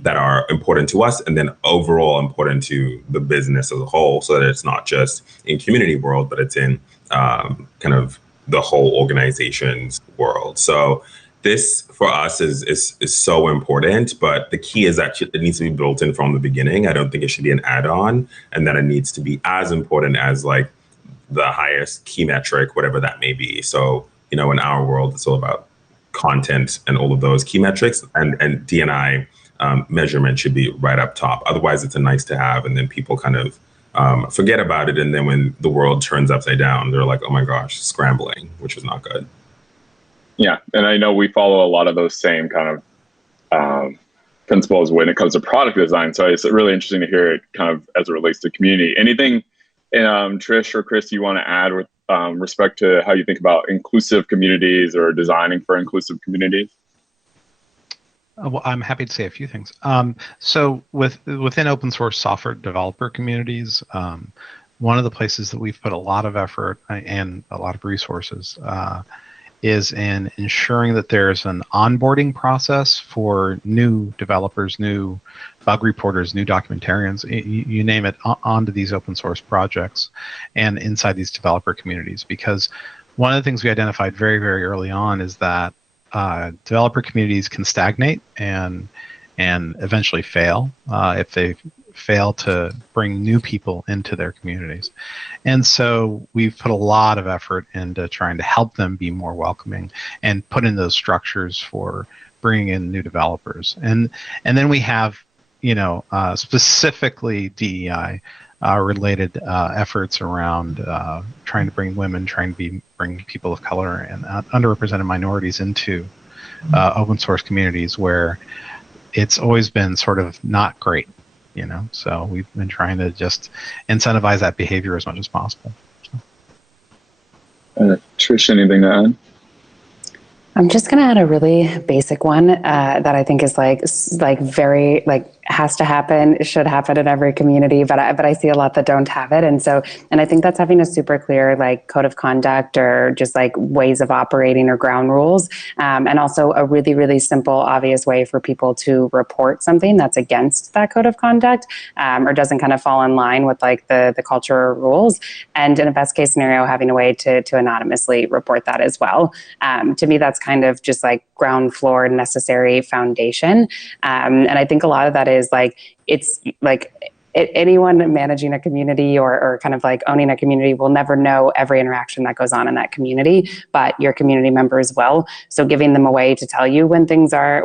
that are important to us and then overall important to the business as a whole, so that it's not just in community world, but it's in kind of the whole organization's world. So this for us is so important, but the key is that it needs to be built in from the beginning. I don't think it should be an add-on, and that it needs to be as important as the highest key metric, whatever that may be. So, in our world, it's all about content and all of those key metrics, and D&I measurement should be right up top. Otherwise, it's a nice to have, and then people kind of forget about it. And then when the world turns upside down, they're like, oh my gosh, scrambling, which is not good. Yeah, and I know we follow a lot of those same kind of principles when it comes to product design. So it's really interesting to hear it kind of as it relates to community. Anything, Trish or Chris, you want to add with respect to how you think about inclusive communities or designing for inclusive communities? Well, I'm happy to say a few things. So within open source software developer communities, one of the places that we've put a lot of effort and a lot of resources is in ensuring that there's an onboarding process for new developers, new bug reporters, new documentarians, you name it, onto these open source projects and inside these developer communities. Because one of the things we identified very, very early on is that developer communities can stagnate and eventually fail if they fail to bring new people into their communities. And so we've put a lot of effort into trying to help them be more welcoming and put in those structures for bringing in new developers. And then we have, specifically DEI related efforts around trying to bring women, trying to bring people of color and underrepresented minorities into open source communities where it's always been sort of not great. So we've been trying to just incentivize that behavior as much as possible. Trish, anything to add? I'm just going to add a really basic one that I think is very has to happen, it should happen in every community, but I see a lot that don't have it. And I think that's having a super clear code of conduct or just ways of operating or ground rules. And also a really, really simple, obvious way for people to report something that's against that code of conduct or doesn't kind of fall in line with the culture or rules. And in a best case scenario, having a way to anonymously report that as well. To me, that's kind of just ground floor necessary foundation. And I think a lot of that is anyone managing a community or kind of owning a community will never know every interaction that goes on in that community, but your community members will. So giving them a way to tell you when things are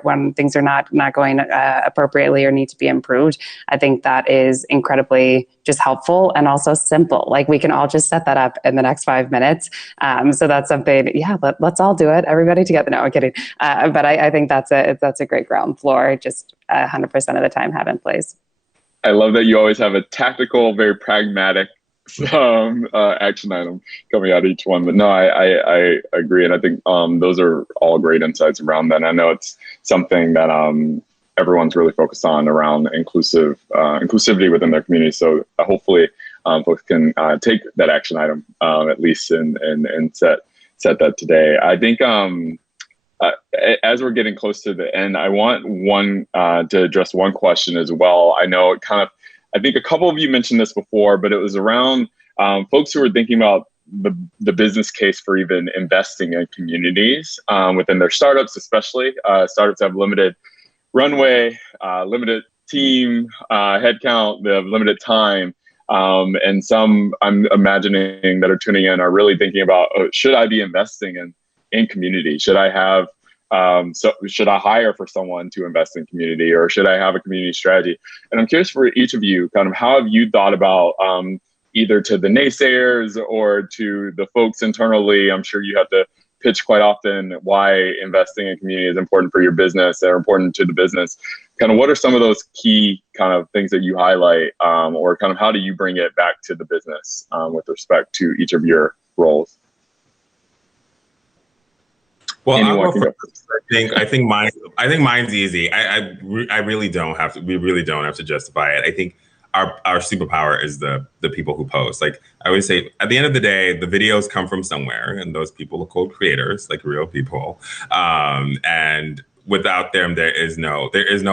not going appropriately or need to be improved, I think that is incredibly just helpful and also simple. We can all just set that up in the next 5 minutes. So that's something, let's all do it. Everybody together. No, I'm kidding. But I think that's a great ground floor, just 100% of the time have in place. I love that you always have a tactical, very pragmatic action item coming out of each one. But no, I agree. And I think those are all great insights around that. And I know it's something that everyone's really focused on around inclusivity within their community. So hopefully folks can take that action item at least and set that today. I think as we're getting close to the end, I want to address one question as well. I know I think a couple of you mentioned this before, but it was around folks who are thinking about the business case for even investing in communities within their startups, especially. Startups have limited runway, limited team headcount, they have limited time. And some, I'm imagining, that are tuning in are really thinking about, should I be investing in community? Should I have should I hire for someone to invest in community, or should I have a community strategy? And I'm curious for each of you, kind of how have you thought about either to the naysayers or to the folks internally? I'm sure you have to pitch quite often why investing in community is important for your business or important to the business. Kind of what are some of those key kind of things that you highlight, or kind of how do you bring it back to the business with respect to each of your roles? Well, I think mine's easy. I really don't have to. We really don't have to justify it. I think our superpower is the people who post. Like I always say, at the end of the day, the videos come from somewhere, and those people are called creators, like real people. And without them, there is no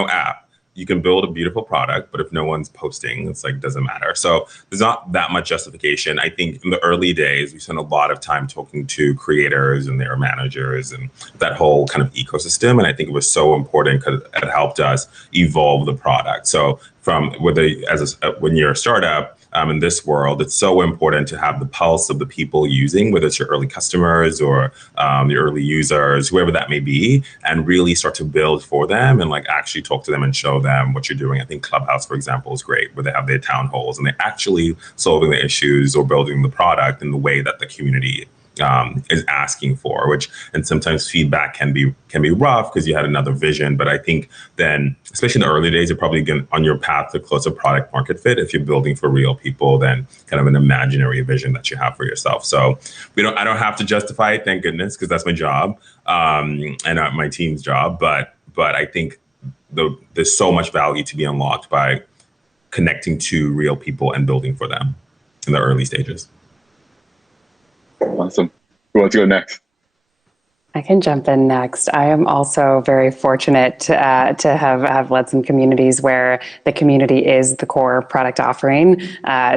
app. You can build a beautiful product, but if no one's posting, it's doesn't matter. So there's not that much justification. I think in the early days, we spent a lot of time talking to creators and their managers and that whole kind of ecosystem. And I think it was so important because it helped us evolve the product. So from when you're a startup, in this world, it's so important to have the pulse of the people using, whether it's your early customers or the early users, whoever that may be, and really start to build for them and actually talk to them and show them what you're doing. I think Clubhouse, for example, is great, where they have their town halls and they're actually solving the issues or building the product in the way that the community is asking for, and sometimes feedback can be rough because you had another vision. But I think then, especially in the early days, you're probably on your path to closer product market fit if you're building for real people than kind of an imaginary vision that you have for yourself. So I don't have to justify it, thank goodness, because that's my job and my team's job. But I think there's so much value to be unlocked by connecting to real people and building for them in the early stages. Awesome. Who wants to go next? I can jump in next. I am also very fortunate to have led some communities where the community is the core product offering.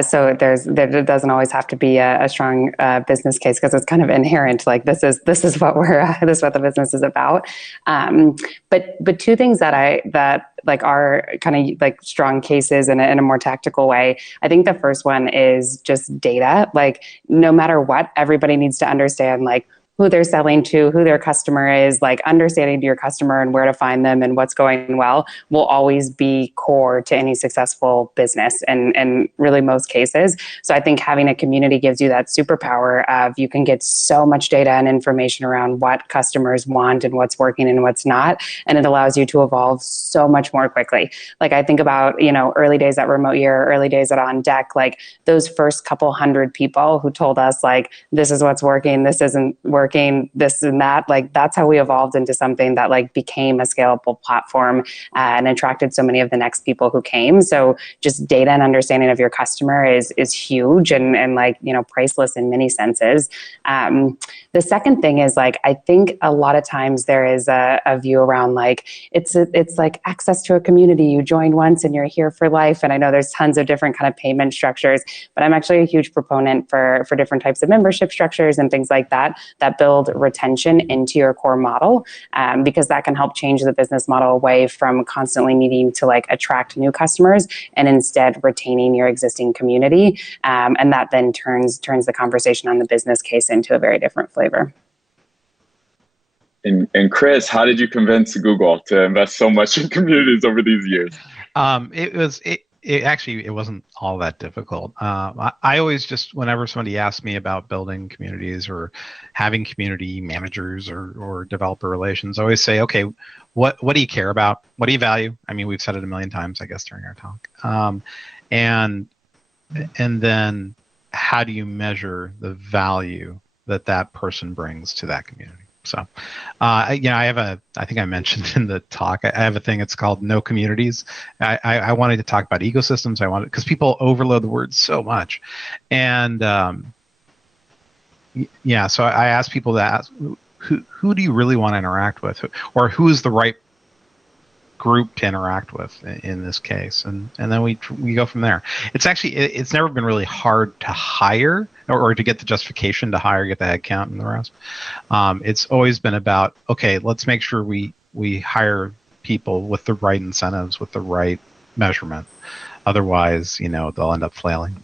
So there doesn't always have to be a strong business case, because it's kind of inherent. Like this is what this is what the business is about. But two things that like are kind of like strong cases in a more tactical way. I think the first one is just data. Like no matter what, everybody needs to understand like who they're selling to, who their customer is, like understanding your customer and where to find them and what's going well will always be core to any successful business and really most cases. So I think having a community gives you that superpower of you can get so much data and information around what customers want and what's working and what's not. And it allows you to evolve so much more quickly. Like I think about, early days at Remote Year, early days at On Deck, like those first couple hundred people who told us like, this is what's working, this isn't working, this and that, like that's how we evolved into something that like became a scalable platform and attracted so many of the next people who came. So just data and understanding of your customer is huge and like, priceless in many senses. The second thing is like, I think a lot of times there is a view around like, it's like access to a community. You join once and you're here for life. And I know there's tons of different kind of payment structures, but I'm actually a huge proponent for different types of membership structures and things like that build retention into your core model, because that can help change the business model away from constantly needing to like attract new customers and instead retaining your existing community. And that then turns the conversation on the business case into a very different flavor. And Chris, how did you convince Google to invest so much in communities over these years? It wasn't all that difficult. I always just, whenever somebody asks me about building communities or having community managers or developer relations, I always say, okay, what do you care about? What do you value? I mean, we've said it a million times, I guess, during our talk. And then how do you measure the value that person brings to that community? So, I think I mentioned in the talk, I have a thing, it's called No Communities. I wanted to talk about ecosystems. Because people overload the word so much. And so I asked people to ask, who do you really want to interact with? Or who is the right group to interact with in this case? And then we go from there. It's never been really hard to hire or to get the justification to hire, get the head count and the rest. It's always been about, okay, let's make sure we hire people with the right incentives, with the right measurement. Otherwise, they'll end up flailing.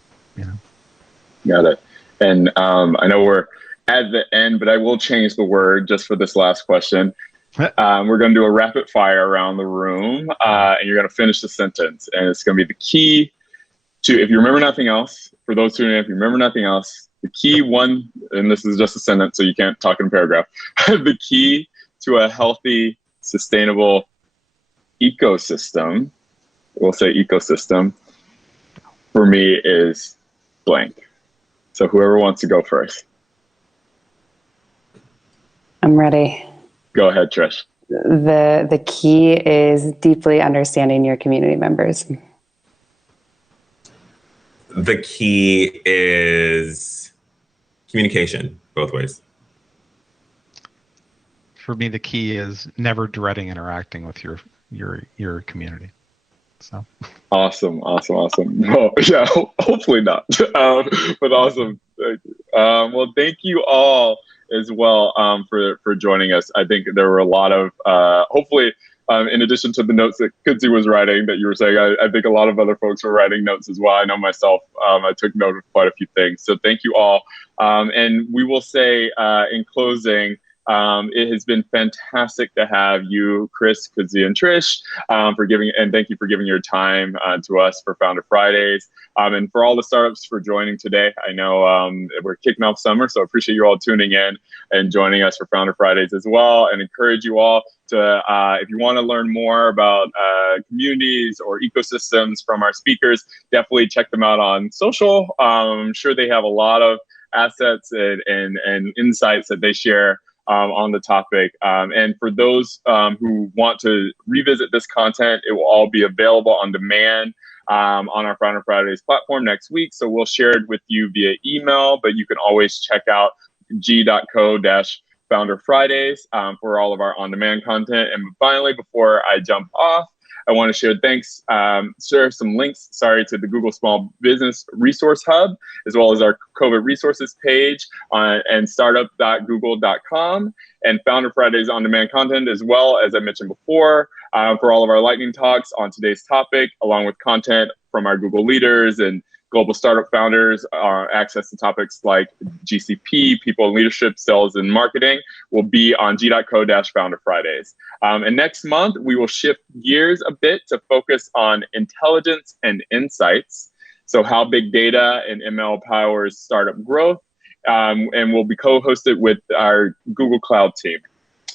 Got it. And I know we're at the end, but I will change the word just for this last question. We're going to do a rapid fire around the room, and you're going to finish the sentence. And it's going to be the key to, if you remember nothing else, for those tuning in, if you remember nothing else, the key one, and this is just a sentence, so you can't talk in a paragraph. The key to a healthy, sustainable ecosystem, we'll say ecosystem, for me is blank. So whoever wants to go first. I'm ready. Go ahead, Trish. The key is deeply understanding your community members. The key is communication, both ways. For me, the key is never dreading interacting with your community. So awesome. Well, yeah, hopefully not, but awesome. Well, thank you all as well for joining us. I think there were a lot of hopefully. In addition to the notes that Kudzi was writing that you were saying, I think a lot of other folks were writing notes as well. I know myself, I took note of quite a few things. So thank you all. And we will say in closing, it has been fantastic to have you, Chris, Kudzi, and Trish, thank you for giving your time to us for Founder Fridays. And for all the startups for joining today. I know we're kicking off summer, so I appreciate you all tuning in and joining us for Founder Fridays as well, and encourage you all to, if you want to learn more about communities or ecosystems from our speakers, definitely check them out on social. I'm sure they have a lot of assets and insights that they share on the topic. And for those who want to revisit this content, it will all be available on demand on our Founder Fridays platform next week. So we'll share it with you via email, but you can always check out g.co/Founder Fridays for all of our on-demand content. And finally, before I jump off, I want to share share some links, to the Google Small Business Resource Hub, as well as our COVID resources page and startup.google.com, and Founder Fridays on-demand content, as well as I mentioned before, for all of our lightning talks on today's topic, along with content from our Google leaders and global startup founders, access to topics like GCP, people in leadership, sales, and marketing will be on g.co/Founder Fridays. And next month, we will shift gears a bit to focus on intelligence and insights. So how big data and ML powers startup growth, and will be co-hosted with our Google Cloud team.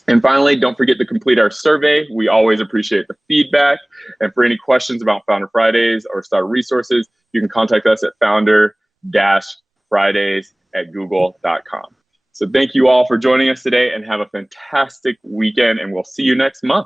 And finally, don't forget to complete our survey. We always appreciate the feedback. And for any questions about Founder Fridays or Startup Resources, you can contact us at founder-fridays@google.com. So thank you all for joining us today, and have a fantastic weekend, and we'll see you next month.